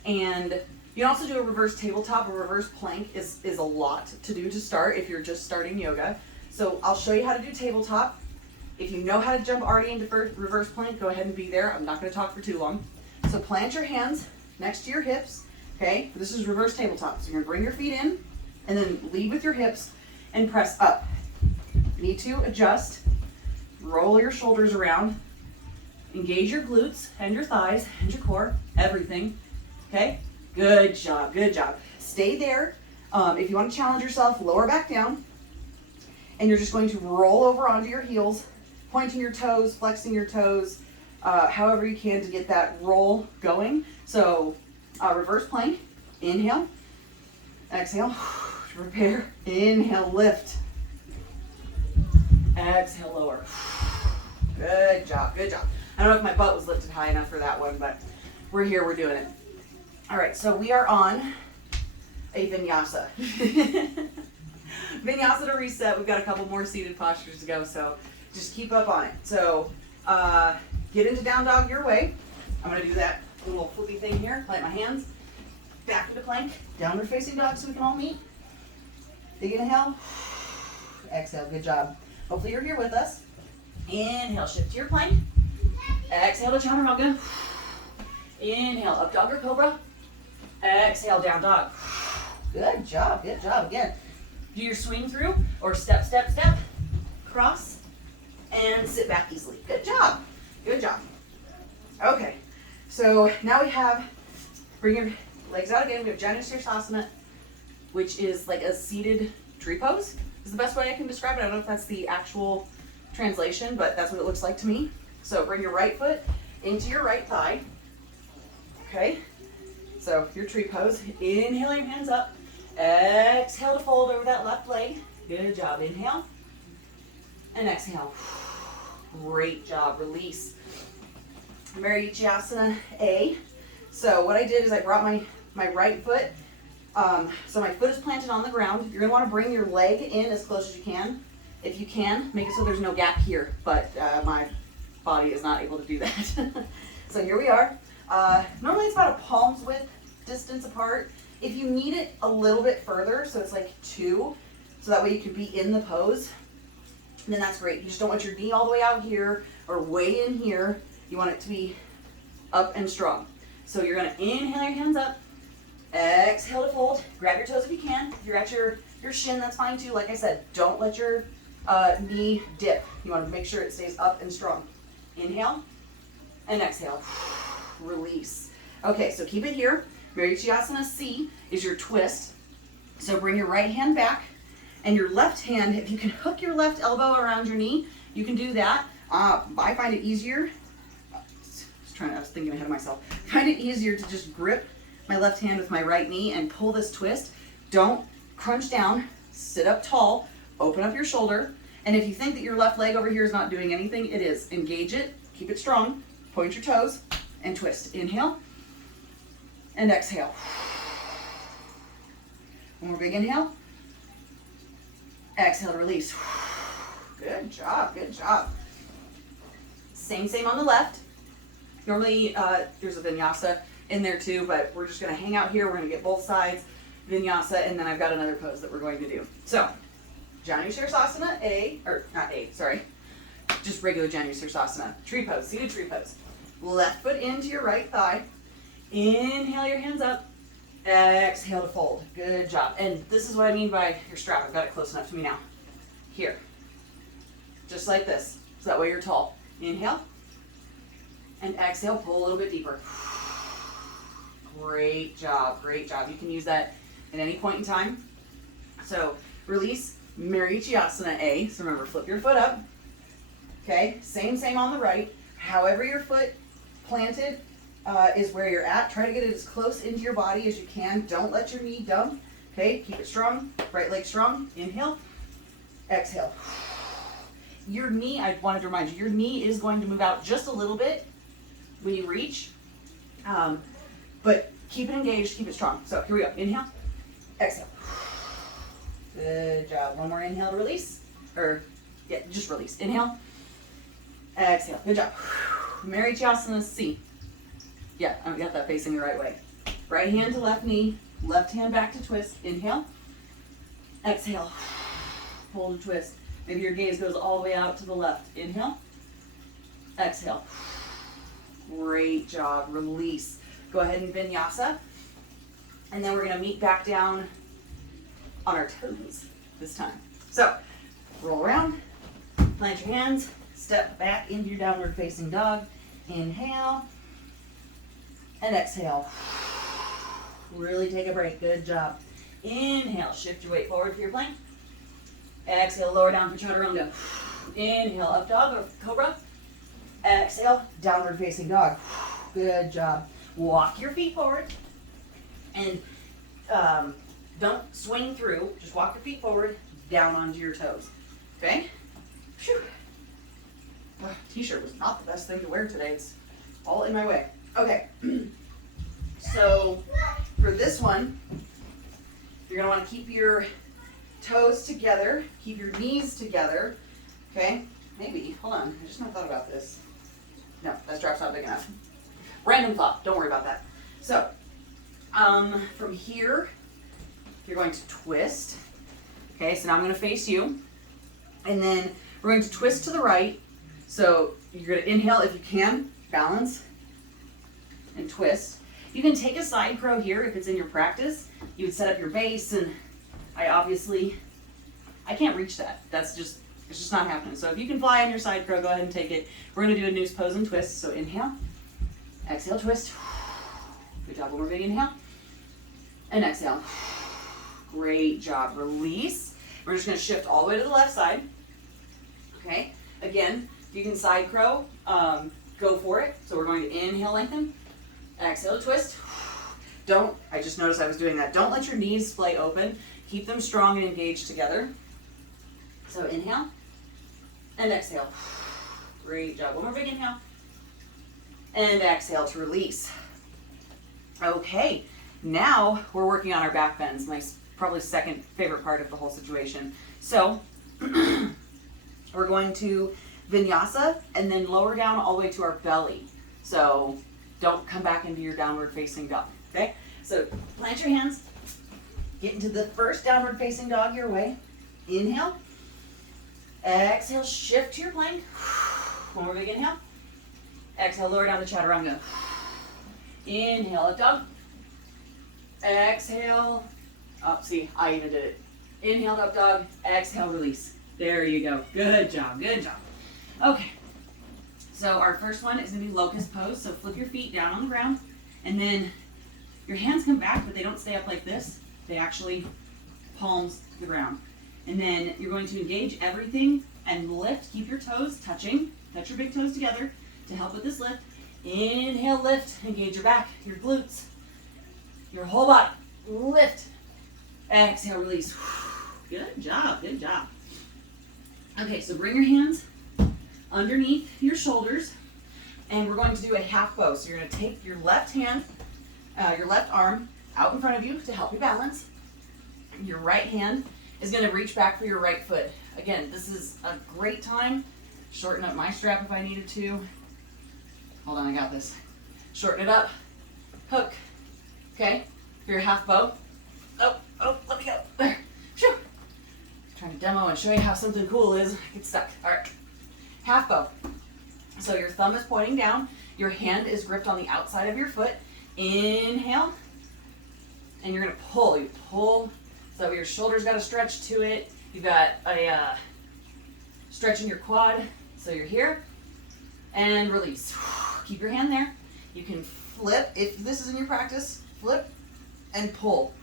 and you can also do a reverse tabletop. A reverse plank is a lot to do to start if you're just starting yoga. So I'll show you how to do tabletop. If you know how to jump already into reverse plank, go ahead and be there. I'm not going to talk for too long. So plant your hands next to your hips. Okay, this is reverse tabletop. So you're gonna bring your feet in and then lead with your hips and press up. You need to adjust, roll your shoulders around, engage your glutes and your thighs and your core, everything. Okay, good job, good job. Stay there. If you want to challenge yourself, lower back down, and you're just going to roll over onto your heels, pointing your toes, flexing your toes, however you can to get that roll going. So reverse plank, inhale, exhale, prepare, inhale, lift, exhale, lower. Good job, good job. I don't know if my butt was lifted high enough for that one, but we're here, we're doing it. All right, so we are on a vinyasa. Vinyasa to reset. We've got a couple more seated postures to go, so just keep up on it. So get into down dog your way. I'm gonna do that little flippy thing here, plant my hands, back into plank, downward facing dog so we can all meet. Big inhale, exhale, good job. Hopefully you're here with us. Inhale, shift to your plank. Exhale to chaturanga. Inhale, up dog or cobra. Exhale, down dog. Good job, good job. Again, do your swing through or step, step, step, cross, and sit back easily. Good job, good job. Okay. So now we have, bring your legs out again. We have Janu Sirsasana, which is like a seated tree pose. Is the best way I can describe it. I don't know if that's the actual translation, but that's what it looks like to me. So bring your right foot into your right thigh. Okay. So your tree pose. Inhale your hands up. Exhale to fold over that left leg. Good job. Inhale. And exhale. Great job. Release. Marichyasana A. So what I did is I brought my right foot, so my foot is planted on the ground. You're gonna wanna bring your leg in as close as you can. If you can, make it so there's no gap here, but my body is not able to do that. So here we are. Normally it's about a palm's width distance apart. If you need it a little bit further, so it's like 2, so that way you can be in the pose, then that's great. You just don't want your knee all the way out here or way in here. You want it to be up and strong. So you're gonna inhale your hands up, exhale to fold, grab your toes if you can. If you're at your shin, that's fine too. Like I said, don't let your knee dip. You wanna make sure it stays up and strong. Inhale and exhale, release. Okay, so keep it here. Marichyasana C is your twist. So bring your right hand back and your left hand, if you can hook your left elbow around your knee, you can do that. I find it easier, I was thinking ahead of myself. I find it easier to just grip my left hand with my right knee and pull this twist. Don't crunch down, sit up tall, open up your shoulder. And if you think that your left leg over here is not doing anything, it is. Engage it, keep it strong, point your toes, and twist. Inhale, and exhale. One more big inhale. Exhale to release. Good job, good job. Same on the left. Normally, there's a vinyasa in there too, but we're just gonna hang out here. We're gonna get both sides, vinyasa, and then I've got another pose that we're going to do. So, Janusirsasana A, or not A, sorry. Just regular Janusirsasana. Tree pose, seated tree pose. Left foot into your right thigh. Inhale your hands up. Exhale to fold. Good job. And this is what I mean by your strap. I've got it close enough to me now. Here. Just like this. So that way you're tall. Inhale. And exhale, pull a little bit deeper. Great job, great job. You can use that at any point in time. So release, Marichyasana A. So remember, flip your foot up. Okay, same on the right. However your foot planted is where you're at. Try to get it as close into your body as you can. Don't let your knee dump. Okay, keep it strong. Right leg strong. Inhale, exhale. Your knee, I wanted to remind you, your knee is going to move out just a little bit when you reach, but keep it engaged, keep it strong. So here we go. Inhale, exhale. Good job. One more inhale to release, or yeah, just release. Inhale, exhale. Good job. Marichyasana C. Yeah, I got that facing the right way. Right hand to left knee, left hand back to twist. Inhale, exhale, hold a twist. Maybe your gaze goes all the way out to the left. Inhale, exhale. Great job, release. Go ahead and vinyasa. And then we're gonna meet back down on our toes this time. So, roll around, plant your hands, step back into your downward facing dog. Inhale, and exhale. Really take a break, good job. Inhale, shift your weight forward for your plank. Exhale, lower down for chaturanga. Inhale, up dog or cobra. Exhale, downward facing dog. Good job. Walk your feet forward and don't swing through. Just walk your feet forward, down onto your toes. Okay? Phew. T-shirt was not the best thing to wear today. It's all in my way. Okay. So for this one, you're gonna want to keep your toes together, keep your knees together. Okay? Maybe. Hold on. I just not thought about this. No, that strap's not big enough. Random thought. Don't worry about that. So, from here, you're going to twist. Okay, so now I'm going to face you. And then we're going to twist to the right. So you're going to inhale if you can, balance, and twist. You can take a side crow here if it's in your practice. You would set up your base, and I can't reach that. It's just not happening. So if you can fly on your side crow, go ahead and take it. We're going to do a noose pose and twist. So inhale, exhale, twist. Good job. One more big inhale. And exhale. Great job. Release. We're just going to shift all the way to the left side. Okay. Again, if you can side crow, go for it. So we're going to inhale, lengthen. Exhale, twist. I just noticed I was doing that. Don't let your knees splay open. Keep them strong and engaged together. So inhale and exhale. Great job. One more big inhale. And exhale to release. Okay, now we're working on our back bends, my probably second favorite part of the whole situation. So we're going to vinyasa and then lower down all the way to our belly. So don't come back into your downward facing dog, okay? So plant your hands, get into the first downward facing dog your way. Inhale. Exhale, shift to your plank. One more big inhale. Exhale, lower down to chaturanga. Inhale, up dog. Exhale, up, see, I even did it. Inhale, up dog. Exhale, release. There you go. Good job, good job. Okay, so our first one is gonna be locust pose. So flip your feet down on the ground, and then your hands come back, but they don't stay up like this. They actually palms the ground. And then you're going to engage everything and lift. Keep your toes touching. Touch your big toes together to help with this lift. Inhale, lift. Engage your back, your glutes, your whole body. Lift. Exhale, release. Good job, good job. Okay, so bring your hands underneath your shoulders, and we're going to do a half bow. So you're going to take your left hand, your left arm out in front of you to help you balance. Your right hand is going to reach back for your right foot. Again, this is a great time. Shorten up my strap if I needed to. Hold on, I got this. Shorten it up. Hook. Okay, for your half bow. Oh, let me go. There. Phew. Trying to demo and show you how something cool is. I get stuck. All right. Half bow. So your thumb is pointing down. Your hand is gripped on the outside of your foot. Inhale. And you're going to pull. You pull. So your shoulders got a stretch to it. You've got a stretch in your quad. So you're here. And release. Keep your hand there. You can flip. If this is in your practice, flip and pull.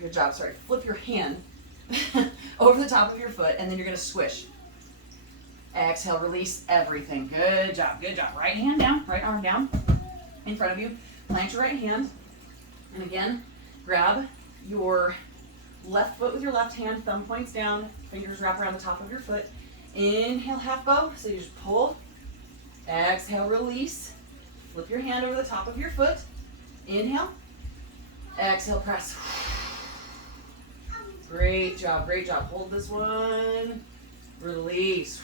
Good job. Sorry. Flip your hand over the top of your foot, and then you're going to swish. Exhale, release everything. Good job, good job. Right hand down, right arm down in front of you. Plant your right hand, and again, grab your left foot with your left hand, thumb points down, fingers wrap around the top of your foot. Inhale, half bow, so you just pull. Exhale, release. Flip your hand over the top of your foot. Inhale. Exhale, press. Great job, great job. Hold this one. Release.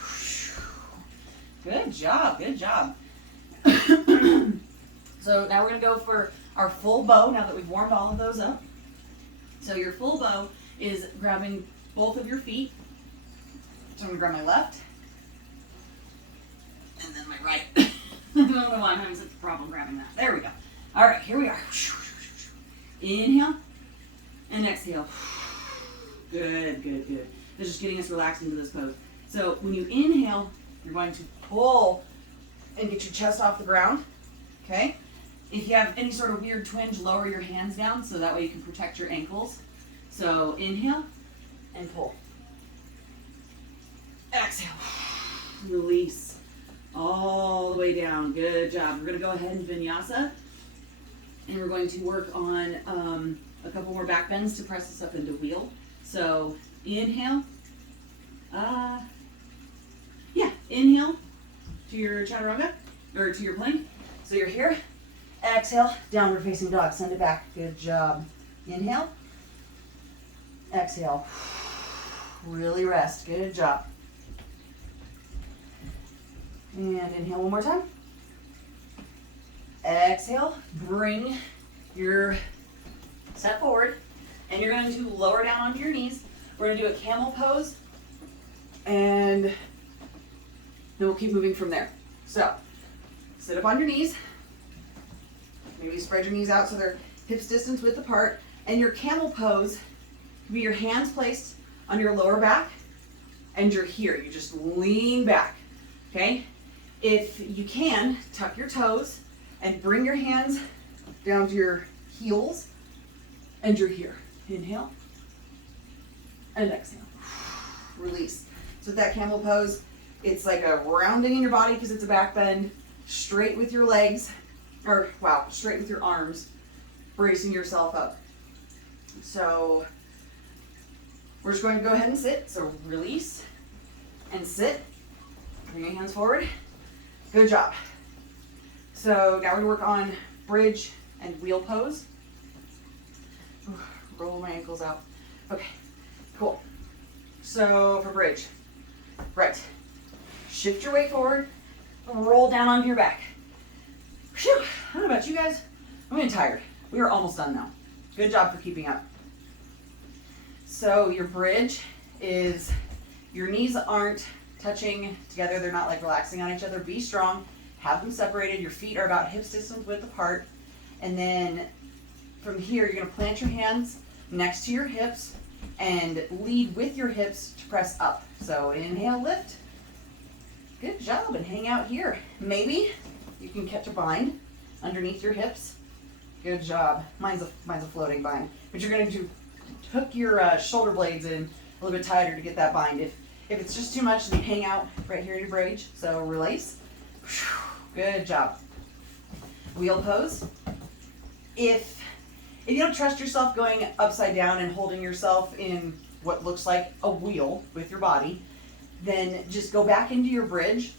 Good job, good job. So now we're going to go for our full bow now that we've warmed all of those up. So your full bow is grabbing both of your feet. So I'm going to grab my left and then my right. I don't know why I'm having such a problem grabbing that. There we go. All right, here we are. Inhale and exhale. Good, good, good. It's just getting us relaxed into this pose. So when you inhale, you're going to pull and get your chest off the ground, okay? If you have any sort of weird twinge, lower your hands down so that way you can protect your ankles. So inhale and pull. Exhale. Release. All the way down. Good job. We're going to go ahead and vinyasa. And we're going to work on a couple more back bends to press us up into wheel. So inhale. Inhale to your chaturanga, or to your plank. So you're here. Exhale, downward facing dog. Send it back. Good job. Inhale. Exhale. Really rest. Good job. And inhale one more time. Exhale. Bring your step forward. And you're going to lower down onto your knees. We're going to do a camel pose. And then we'll keep moving from there. So, sit up on your knees. Maybe spread your knees out so they're hips distance width apart. And your camel pose can be your hands placed on your lower back. And you're here. You just lean back. Okay? If you can, tuck your toes and bring your hands down to your heels. And you're here. Inhale. And exhale. Release. So with that camel pose, it's like a rounding in your body because it's a back bend, straight with your legs, straight with your arms, bracing yourself up. So we're just going to go ahead and sit. So release and sit. Bring your hands forward. Good job. So now we work on bridge and wheel pose. Ooh, roll my ankles out. Okay, cool. So for bridge, right, shift your weight forward, roll down onto your back. Whew, I don't know about you guys, I'm getting tired. We are almost done now. Good job for keeping up. So your bridge is, your knees aren't touching together. They're not like relaxing on each other. Be strong, have them separated. Your feet are about hips distance width apart. And then from here, you're gonna plant your hands next to your hips and lead with your hips to press up. So inhale, lift. Good job, and hang out here. Maybe you can catch a bind underneath your hips. Good job. Mine's a floating bind. But you're going to hook your shoulder blades in a little bit tighter to get that bind. If it's just too much, then hang out right here in your bridge. So release. Good job. Wheel pose. If you don't trust yourself going upside down and holding yourself in what looks like a wheel with your body, then just go back into your bridge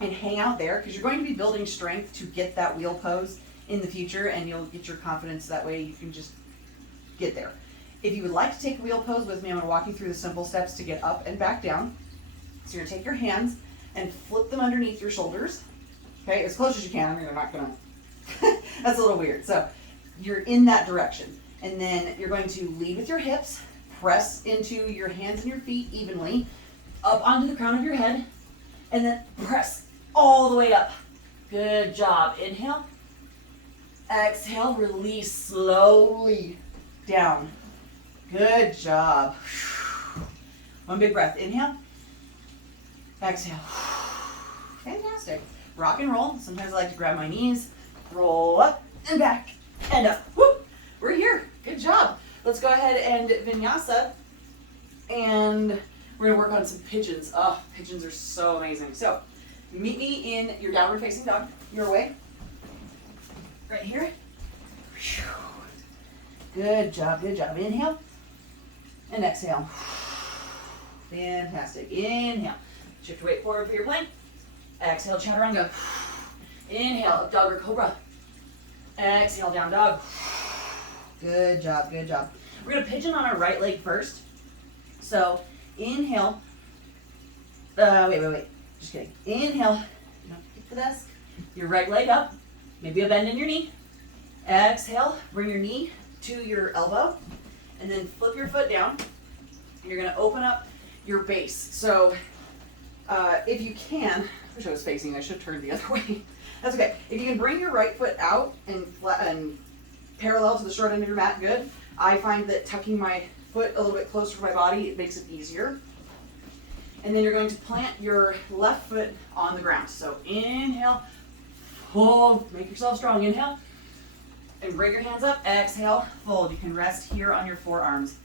and hang out there, because you're going to be building strength to get that wheel pose in the future, and you'll get your confidence that way. You can just get there. If you would like to take a wheel pose with me, I'm going to walk you through the simple steps to get up and back down. So you're going to take your hands and flip them underneath your shoulders. Okay, as close as you can. I mean, they're not going to, that's a little weird. So you're in that direction. And then you're going to lead with your hips, press into your hands and your feet evenly, up onto the crown of your head, and then press all the way up. Good job. Inhale. Exhale, release slowly down. Good job. One big breath. Inhale. Exhale. Fantastic. Rock and roll. Sometimes I like to grab my knees, roll up and back and up. Woo! We're here. Good job. Let's go ahead and vinyasa, and we're going to work on some pigeons. Oh, pigeons are so amazing. So meet me in your downward facing dog, your way. Right here. Good job, good job. Inhale and exhale. Fantastic. Inhale. Shift your weight forward for your plank. Exhale, chaturanga. Inhale, up dog or cobra. Exhale, down dog. Good job, good job. We're going to pigeon on our right leg first. So inhale. Wait. Just kidding. Inhale. Hit the desk. Your right leg up. Maybe a bend in your knee. Exhale. Bring your knee to your elbow. And then flip your foot down. And you're going to open up your base. So if you can, I wish I was facing. I should have turned the other way. That's okay. If you can bring your right foot out and parallel to the short end of your mat, good. I find that tucking my foot a little bit closer to my body, it makes it easier. And then you're going to plant your left foot on the ground. So inhale, hold, make yourself strong. Inhale, and bring your hands up. Exhale, fold. You can rest here on your forearms.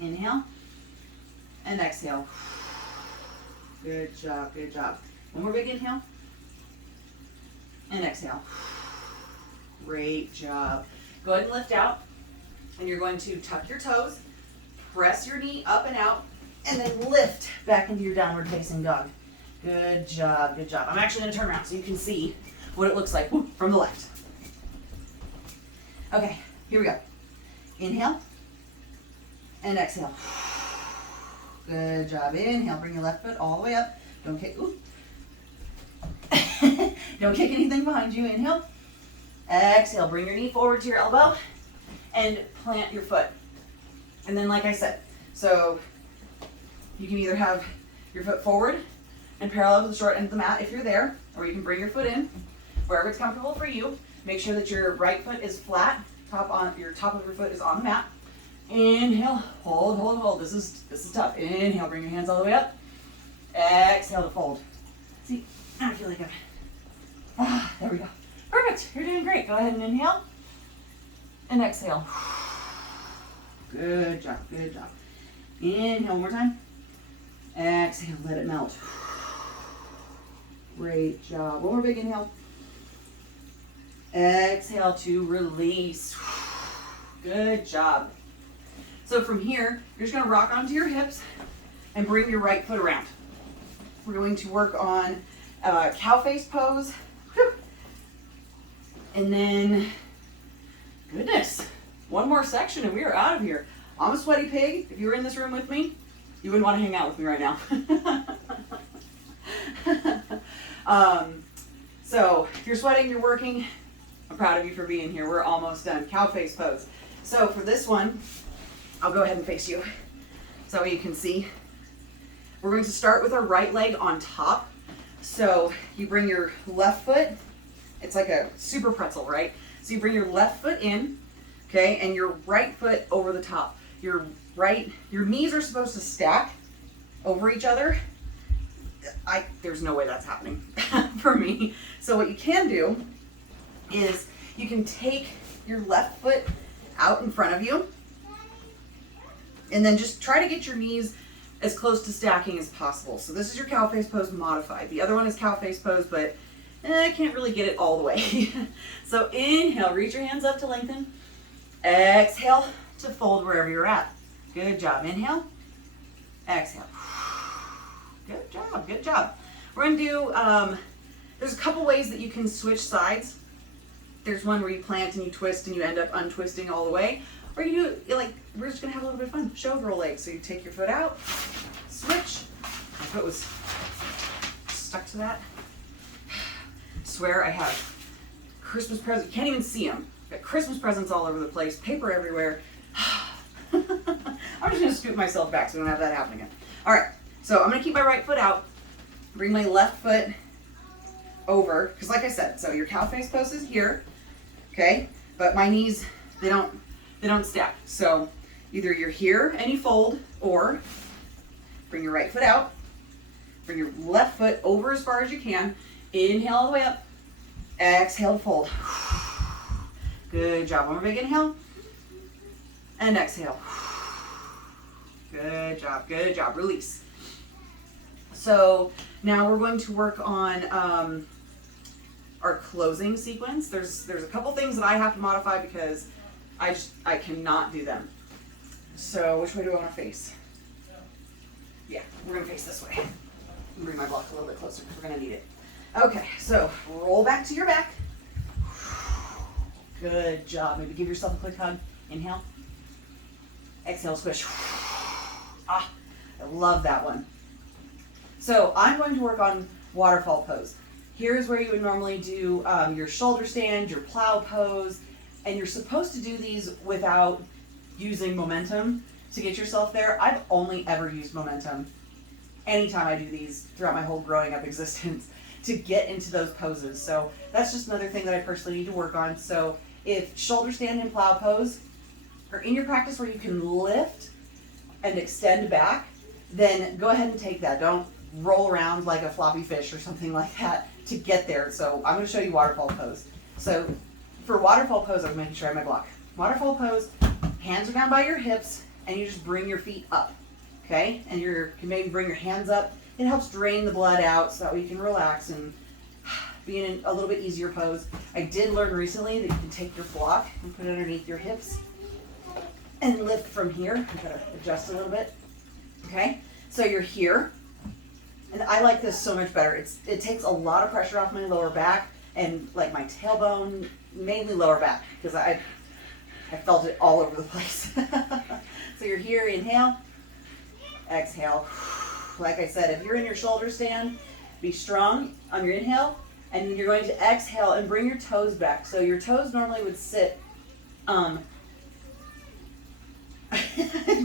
Inhale, and exhale. Good job, good job. One more big inhale, and exhale. Great job. Go ahead and lift out, and you're going to tuck your toes, press your knee up and out, and then lift back into your downward facing dog. Good job, good job. I'm actually going to turn around so you can see what it looks like from the left. Okay, here we go. Inhale and exhale. Good job. Inhale, bring your left foot all the way up. Don't kick, don't kick anything behind you. Inhale. Exhale, bring your knee forward to your elbow and plant your foot. And then like I said, so you can either have your foot forward and parallel to the short end of the mat if you're there, or you can bring your foot in wherever it's comfortable for you. Make sure that your right foot is flat, top of your foot is on the mat. Inhale, hold. This is tough. Inhale, bring your hands all the way up. Exhale to fold. See, I feel like there we go. Perfect, you're doing great. Go ahead and inhale and exhale. Good job, good job. Inhale one more time. Exhale, let it melt. Great job. One more big inhale. Exhale to release. Good job. So from here, you're just going to rock onto your hips and bring your right foot around. We're going to work on cow face pose. And then, goodness, one more section and we are out of here. I'm a sweaty pig. If you were in this room with me, you wouldn't want to hang out with me right now. So if you're sweating, you're working, I'm proud of you for being here. We're almost done. Cow face pose. So for this one, I'll go ahead and face you so you can see. We're going to start with our right leg on top. So you bring your left foot, it's like a super pretzel, right? So you bring your left foot in, okay, and your right foot over the top. Your knees are supposed to stack over each other. There's no way that's happening for me. So what you can do is you can take your left foot out in front of you and then just try to get your knees as close to stacking as possible. So this is your cow face pose modified. The other one is cow face pose, but I can't really get it all the way. So inhale, reach your hands up to lengthen. Exhale to fold wherever you're at. Good job. Inhale, exhale. Good job, good job. We're gonna do, there's a couple ways that you can switch sides. There's one where you plant and you twist and you end up untwisting all the way. Or you do, like, we're just gonna have a little bit of fun. Shoulder roll leg. So you take your foot out, switch. My foot was stuck to that. Swear I have Christmas presents, you can't even see them. Got Christmas presents all over the place, paper everywhere. I'm just gonna scoot myself back so we don't have that happen again. All right. So I'm gonna keep my right foot out, bring my left foot over, because like I said, so your cow face pose is here, okay? But my knees, they don't stack. So either you're here and you fold, or bring your right foot out, bring your left foot over as far as you can, inhale all the way up, exhale to fold. Good job. One more big inhale, and exhale. Good job, good job. Release. So now we're going to work on our closing sequence. There's a couple things that I have to modify because I cannot do them. So which way do I want to face? Yeah, we're going to face this way. Bring my block a little bit closer because we're going to need it. Okay, so roll back to your back. Good job. Maybe give yourself a quick hug. Inhale. Exhale, squish. Ah, I love that one. So I'm going to work on waterfall pose. Here's where you would normally do your shoulder stand, your plow pose, and you're supposed to do these without using momentum to get yourself there. I've only ever used momentum anytime I do these throughout my whole growing up existence to get into those poses. So that's just another thing that I personally need to work on. So if shoulder stand and plow pose are in your practice where you can lift and extend back, then go ahead and take that. Don't roll around like a floppy fish or something like that to get there. So I'm going to show you waterfall pose. So for waterfall pose, I'm making sure I have my block. Waterfall pose, hands are down by your hips, and you just bring your feet up, okay? And you can maybe bring your hands up. It helps drain the blood out so that we can relax and be in a little bit easier pose. I did learn recently that you can take your block and put it underneath your hips and lift from here. I'm going to adjust a little bit, okay? So you're here. And I like this so much better. It takes a lot of pressure off my lower back and like my tailbone, mainly lower back, because I felt it all over the place. So you're here, inhale, exhale. Like I said, if you're in your shoulder stand, be strong on your inhale, and you're going to exhale and bring your toes back. So your toes normally would sit,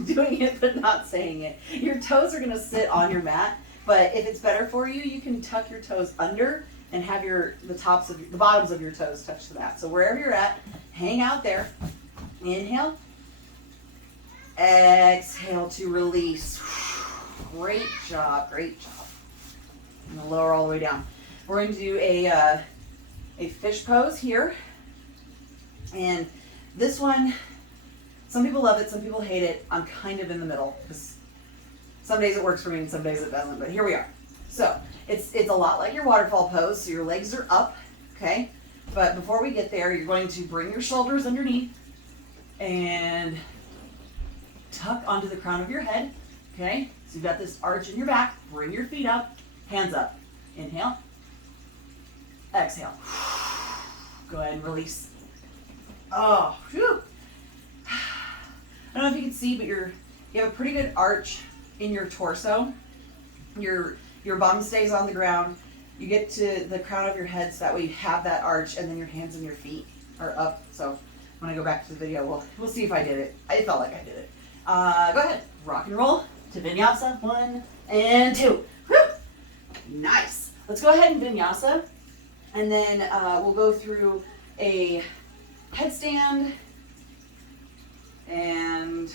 doing it but not saying it. Your toes are gonna sit on your mat. But if it's better for you, you can tuck your toes under and have the bottoms of your toes touch the mat. So wherever you're at, hang out there. Inhale. Exhale to release. Great job, great job. I'm gonna lower all the way down. We're going to do a fish pose here. And this one, some people love it, some people hate it. I'm kind of in the middle because some days it works for me and some days it doesn't, but here we are. So it's a lot like your waterfall pose, so your legs are up, okay? But before we get there, you're going to bring your shoulders underneath and tuck onto the crown of your head, okay? So you've got this arch in your back, bring your feet up, hands up. Inhale, exhale. Go ahead and release. Oh, whew. I don't know if you can see, but you have a pretty good arch in your torso. Your bum stays on the ground. You get to the crown of your head so that way you have that arch, and then your hands and your feet are up. So when I go back to the video, we'll see if I did it. I felt like I did it. Go ahead, rock and roll to vinyasa. 1 and 2. Whew. Nice. Let's go ahead and vinyasa, and then we'll go through a headstand, and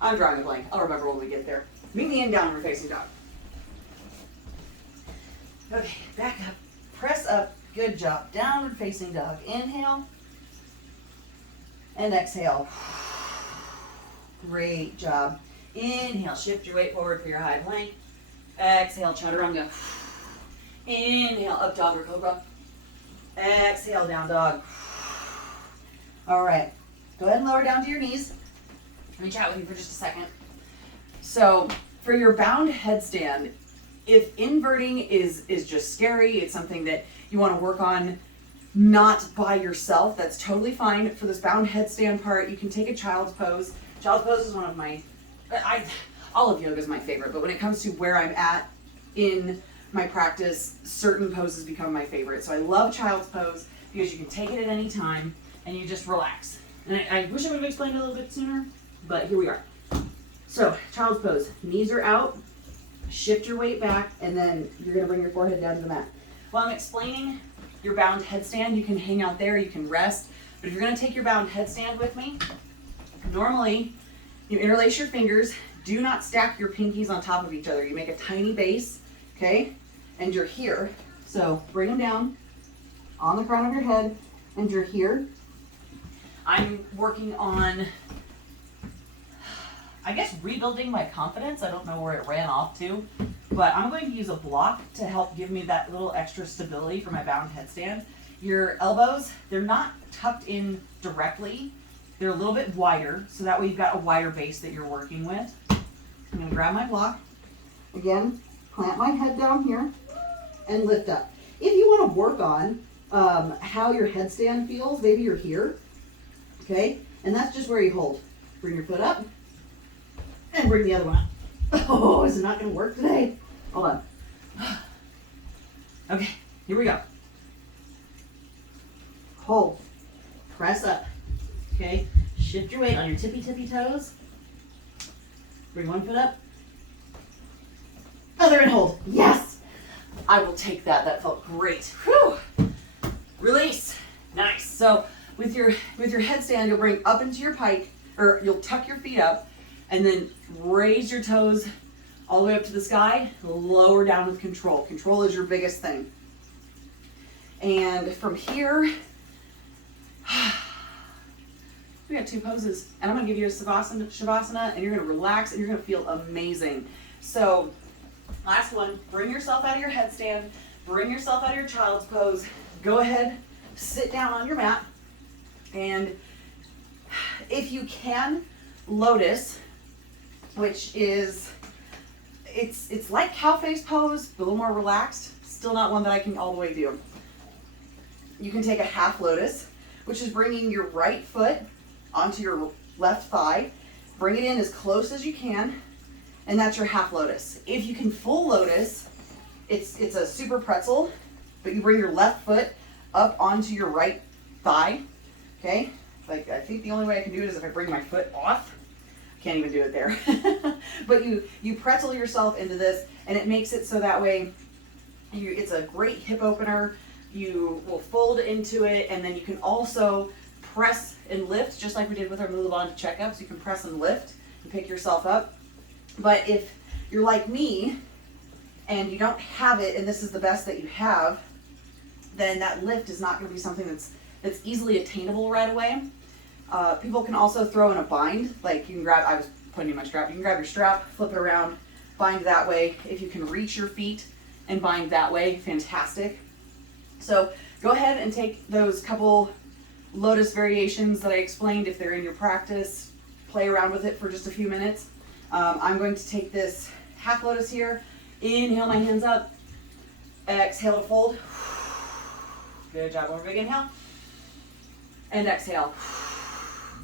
I'm drawing a blank. I'll remember when we get there. Meet me in downward facing dog. Okay, back up, press up, good job. Downward facing dog. Inhale and exhale. Great job. Inhale, shift your weight forward for your high plank. Exhale, chaturanga. Inhale, up dog or cobra. Exhale, down dog. All right, go ahead and lower down to your knees. Let me chat with you for just a second. So for your bound headstand, if inverting is just scary, it's something that you want to work on not by yourself, that's totally fine. For this bound headstand part, you can take a child's pose. Child's pose is one of my, all of yoga is my favorite, but when it comes to where I'm at in my practice, certain poses become my favorite. So I love child's pose because you can take it at any time and you just relax. And I wish I would have explained it a little bit sooner, but here we are. So child's pose, knees are out, shift your weight back, and then you're gonna bring your forehead down to the mat. While I'm explaining your bound headstand, you can hang out there, you can rest, but if you're gonna take your bound headstand with me, normally you interlace your fingers, do not stack your pinkies on top of each other. You make a tiny base, okay? And you're here, so bring them down on the crown of your head, and you're here. I'm working on, I guess, rebuilding my confidence. I don't know where it ran off to, but I'm going to use a block to help give me that little extra stability for my bound headstand. Your elbows, they're not tucked in directly. They're a little bit wider, so that way you've got a wider base that you're working with. I'm going to grab my block. Again, plant my head down here and lift up. If you want to work on how your headstand feels, maybe you're here, okay? And that's just where you hold. Bring your foot up and bring the other one up. Oh, is it not going to work today? Hold on. Okay, here we go. Hold. Press up. Okay, shift your weight on your tippy toes. Bring one foot up. Other and hold. Yes! I will take that. That felt great. Whew. Release. Nice. So with your headstand, you'll bring up into your pike, or you'll tuck your feet up, and then raise your toes all the way up to the sky, lower down with control. Control is your biggest thing. And from here, we got 2 poses, and I'm gonna give you a shavasana, and you're gonna relax, and you're gonna feel amazing. So, last one, bring yourself out of your headstand, bring yourself out of your child's pose, go ahead, sit down on your mat, and if you can, lotus, which is, it's like cow face pose, but a little more relaxed, still not one that I can all the way do. You can take a half lotus, which is bringing your right foot onto your left thigh, bring it in as close as you can, and that's your half lotus. If you can full lotus, it's a super pretzel, but you bring your left foot up onto your right thigh, okay? Like, I think the only way I can do it is if I bring my foot off. I can't even do it there. But you pretzel yourself into this, and it makes it so that way it's a great hip opener. You will fold into it, and then you can also press and lift, just like we did with our move on to checkups. You can press and lift and pick yourself up. But if you're like me and you don't have it, and this is the best that you have, then that lift is not going to be something that's easily attainable right away. People can also throw in a bind, like you can grab, I was putting in my strap, you can grab your strap, flip it around, bind that way. If you can reach your feet and bind that way, fantastic. So go ahead and take those couple lotus variations that I explained. If they're in your practice, play around with it for just a few minutes. I'm going to take this half lotus here, inhale my hands up, exhale to fold. Good job. One more big inhale. And exhale.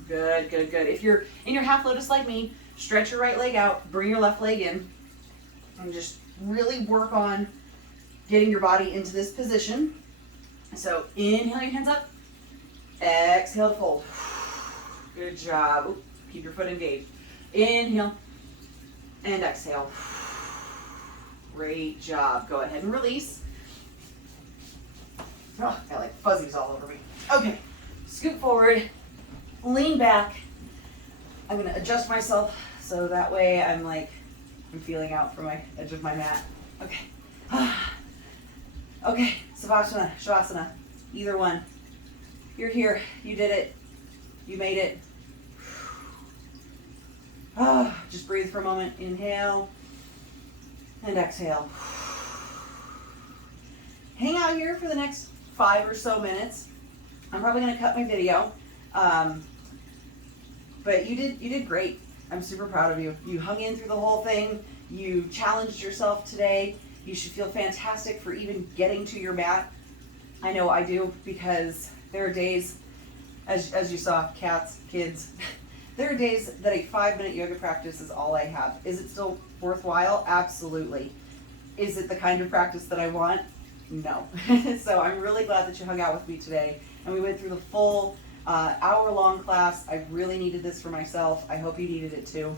Good, good, good. If you're in your half lotus like me, stretch your right leg out, bring your left leg in, and just really work on getting your body into this position. So inhale your hands up, exhale to fold. Good job. Oop, keep your foot engaged. Inhale and exhale. Great job. Go ahead and release. Oh, got like fuzzies all over me. Okay, scoot forward, lean back. I'm gonna adjust myself so that way I'm feeling out from my edge of my mat. Okay. Okay, Savasana, Shavasana, either one. You're here, you did it, you made it. Just breathe for a moment, inhale and exhale. Hang out here for the next 5 or so minutes. I'm probably gonna cut my video, but you did great. I'm super proud of you. You hung in through the whole thing. You challenged yourself today. You should feel fantastic for even getting to your mat. I know I do, because there are days, as you saw, cats, kids, there are days that a 5-minute yoga practice is all I have. Is it still worthwhile? Absolutely. Is it the kind of practice that I want? No. So I'm really glad that you hung out with me today, and we went through the full hour-long class. I really needed this for myself. I hope you needed it too.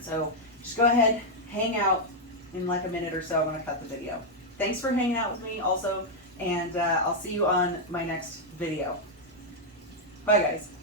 So just go ahead, hang out. In like a minute or so, I'm going to cut the video. Thanks for hanging out with me also, and I'll see you on my next video. Bye guys.